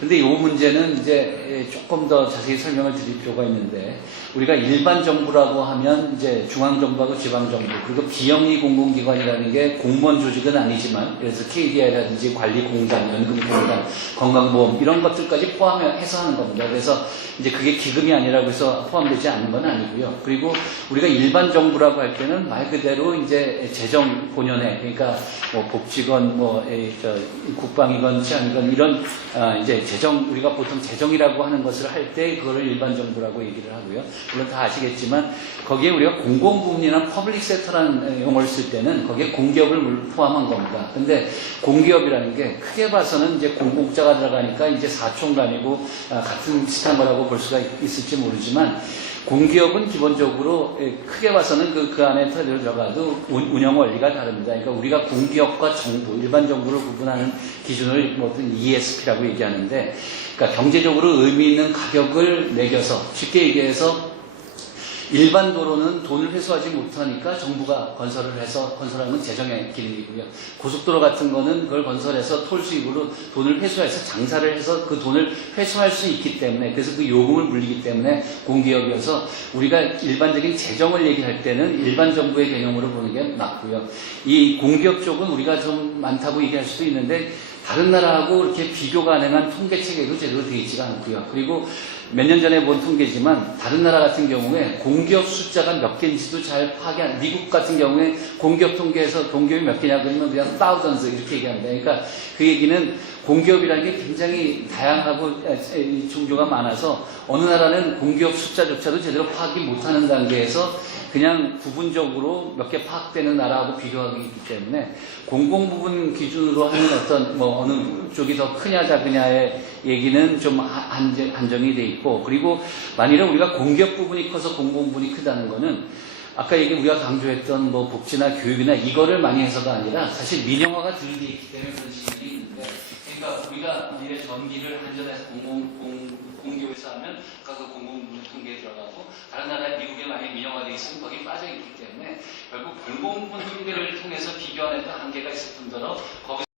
근데 이 문제는 이제 조금 더 자세히 설명을 드릴 필요가 있는데 우리가 일반 정부라고 하면 이제 중앙정부하고 지방정부 그리고 비영리 공공기관이라는 게 공무원 조직은 아니지만 그래서 KDI라든지 관리공단, 연금공단, 건강보험 이런 것들까지 포함해서 하는 겁니다. 그래서 이제 그게 기금이 아니라고 해서 포함되지 않는 건 아니고요. 그리고 우리가 일반 정부라고 할 때는 말 그대로 이제 재정 본연에 그러니까 뭐 복지건 국방이건 치안이건 이런 이제 재정 우리가 보통 재정이라고 하는 것을 할 때 그거를 일반 정부라고 얘기를 하고요. 물론 다 아시겠지만 거기에 우리가 공공부문이나 퍼블릭 섹터라는 용어를 쓸 때는 거기에 공기업을 포함한 겁니다. 근데 공기업이라는 게 크게 봐서는 이제 공공자가 들어가니까 이제 사총단이고 같은 비슷한 거라고 볼 수가 있을지 모르지만 공기업은 기본적으로 크게 봐서는 그 안에 들어가도 운영 원리가 다릅니다. 그러니까 우리가 공기업과 정부, 일반 정부를 구분하는 기준을 뭐든 ESP라고 얘기하는데, 그러니까 경제적으로 의미 있는 가격을 매겨서 쉽게 얘기해서 일반 도로는 돈을 회수하지 못하니까 정부가 건설을 해서 건설하는 재정의 기능이고요. 고속도로 같은 거는 그걸 건설해서 톨 수입으로 돈을 회수해서 장사를 해서 그 돈을 회수할 수 있기 때문에 그래서 그 요금을 물리기 때문에 공기업이어서 우리가 일반적인 재정을 얘기할 때는 일반 정부의 개념으로 보는 게 맞고요. 이 공기업 쪽은 우리가 좀 많다고 얘기할 수도 있는데 다른 나라하고 이렇게 비교 가능한 통계 체계도 제대로 되어 있지가 않고요. 그리고 몇 년 전에 본 통계지만 다른 나라 같은 경우에 공기업 숫자가 몇 개인지도 잘 파악이 안 미국 같은 경우에 공기업 통계에서 공기업이 몇 개냐 그러면 그냥 thousands 이렇게 얘기합니다. 그러니까 그 얘기는 공기업이라는 게 굉장히 다양하고 종류가 많아서 어느 나라는 공기업 숫자조차도 제대로 파악이 못하는 단계에서 그냥 부분적으로 몇 개 파악되는 나라하고 비교하기 있기 때문에 공공부문 기준으로 하는 어떤 뭐 어느 쪽이 더 크냐 작으냐의 얘기는 좀 한정이 돼 있고 그리고 만일에 우리가 공기업 부분이 커서 공공부문이 크다는 거는 아까 우리가 강조했던 뭐 복지나 교육이나 이거를 많이 해서가 아니라 사실 민영화가 덜 돼 있기 때문에 그런 식이 있는데 그러니까 우리가 만일에 전기를 한전에서 공기업에서 하면 그 공공부문 통계에 들어가고 다른 나라에 미국에 만약에 민영화되어 있으면 거기 빠져 있기 때문에 결국 공공부문 통계를 통해서 비교하는 데 한계가 있을 뿐더러 거기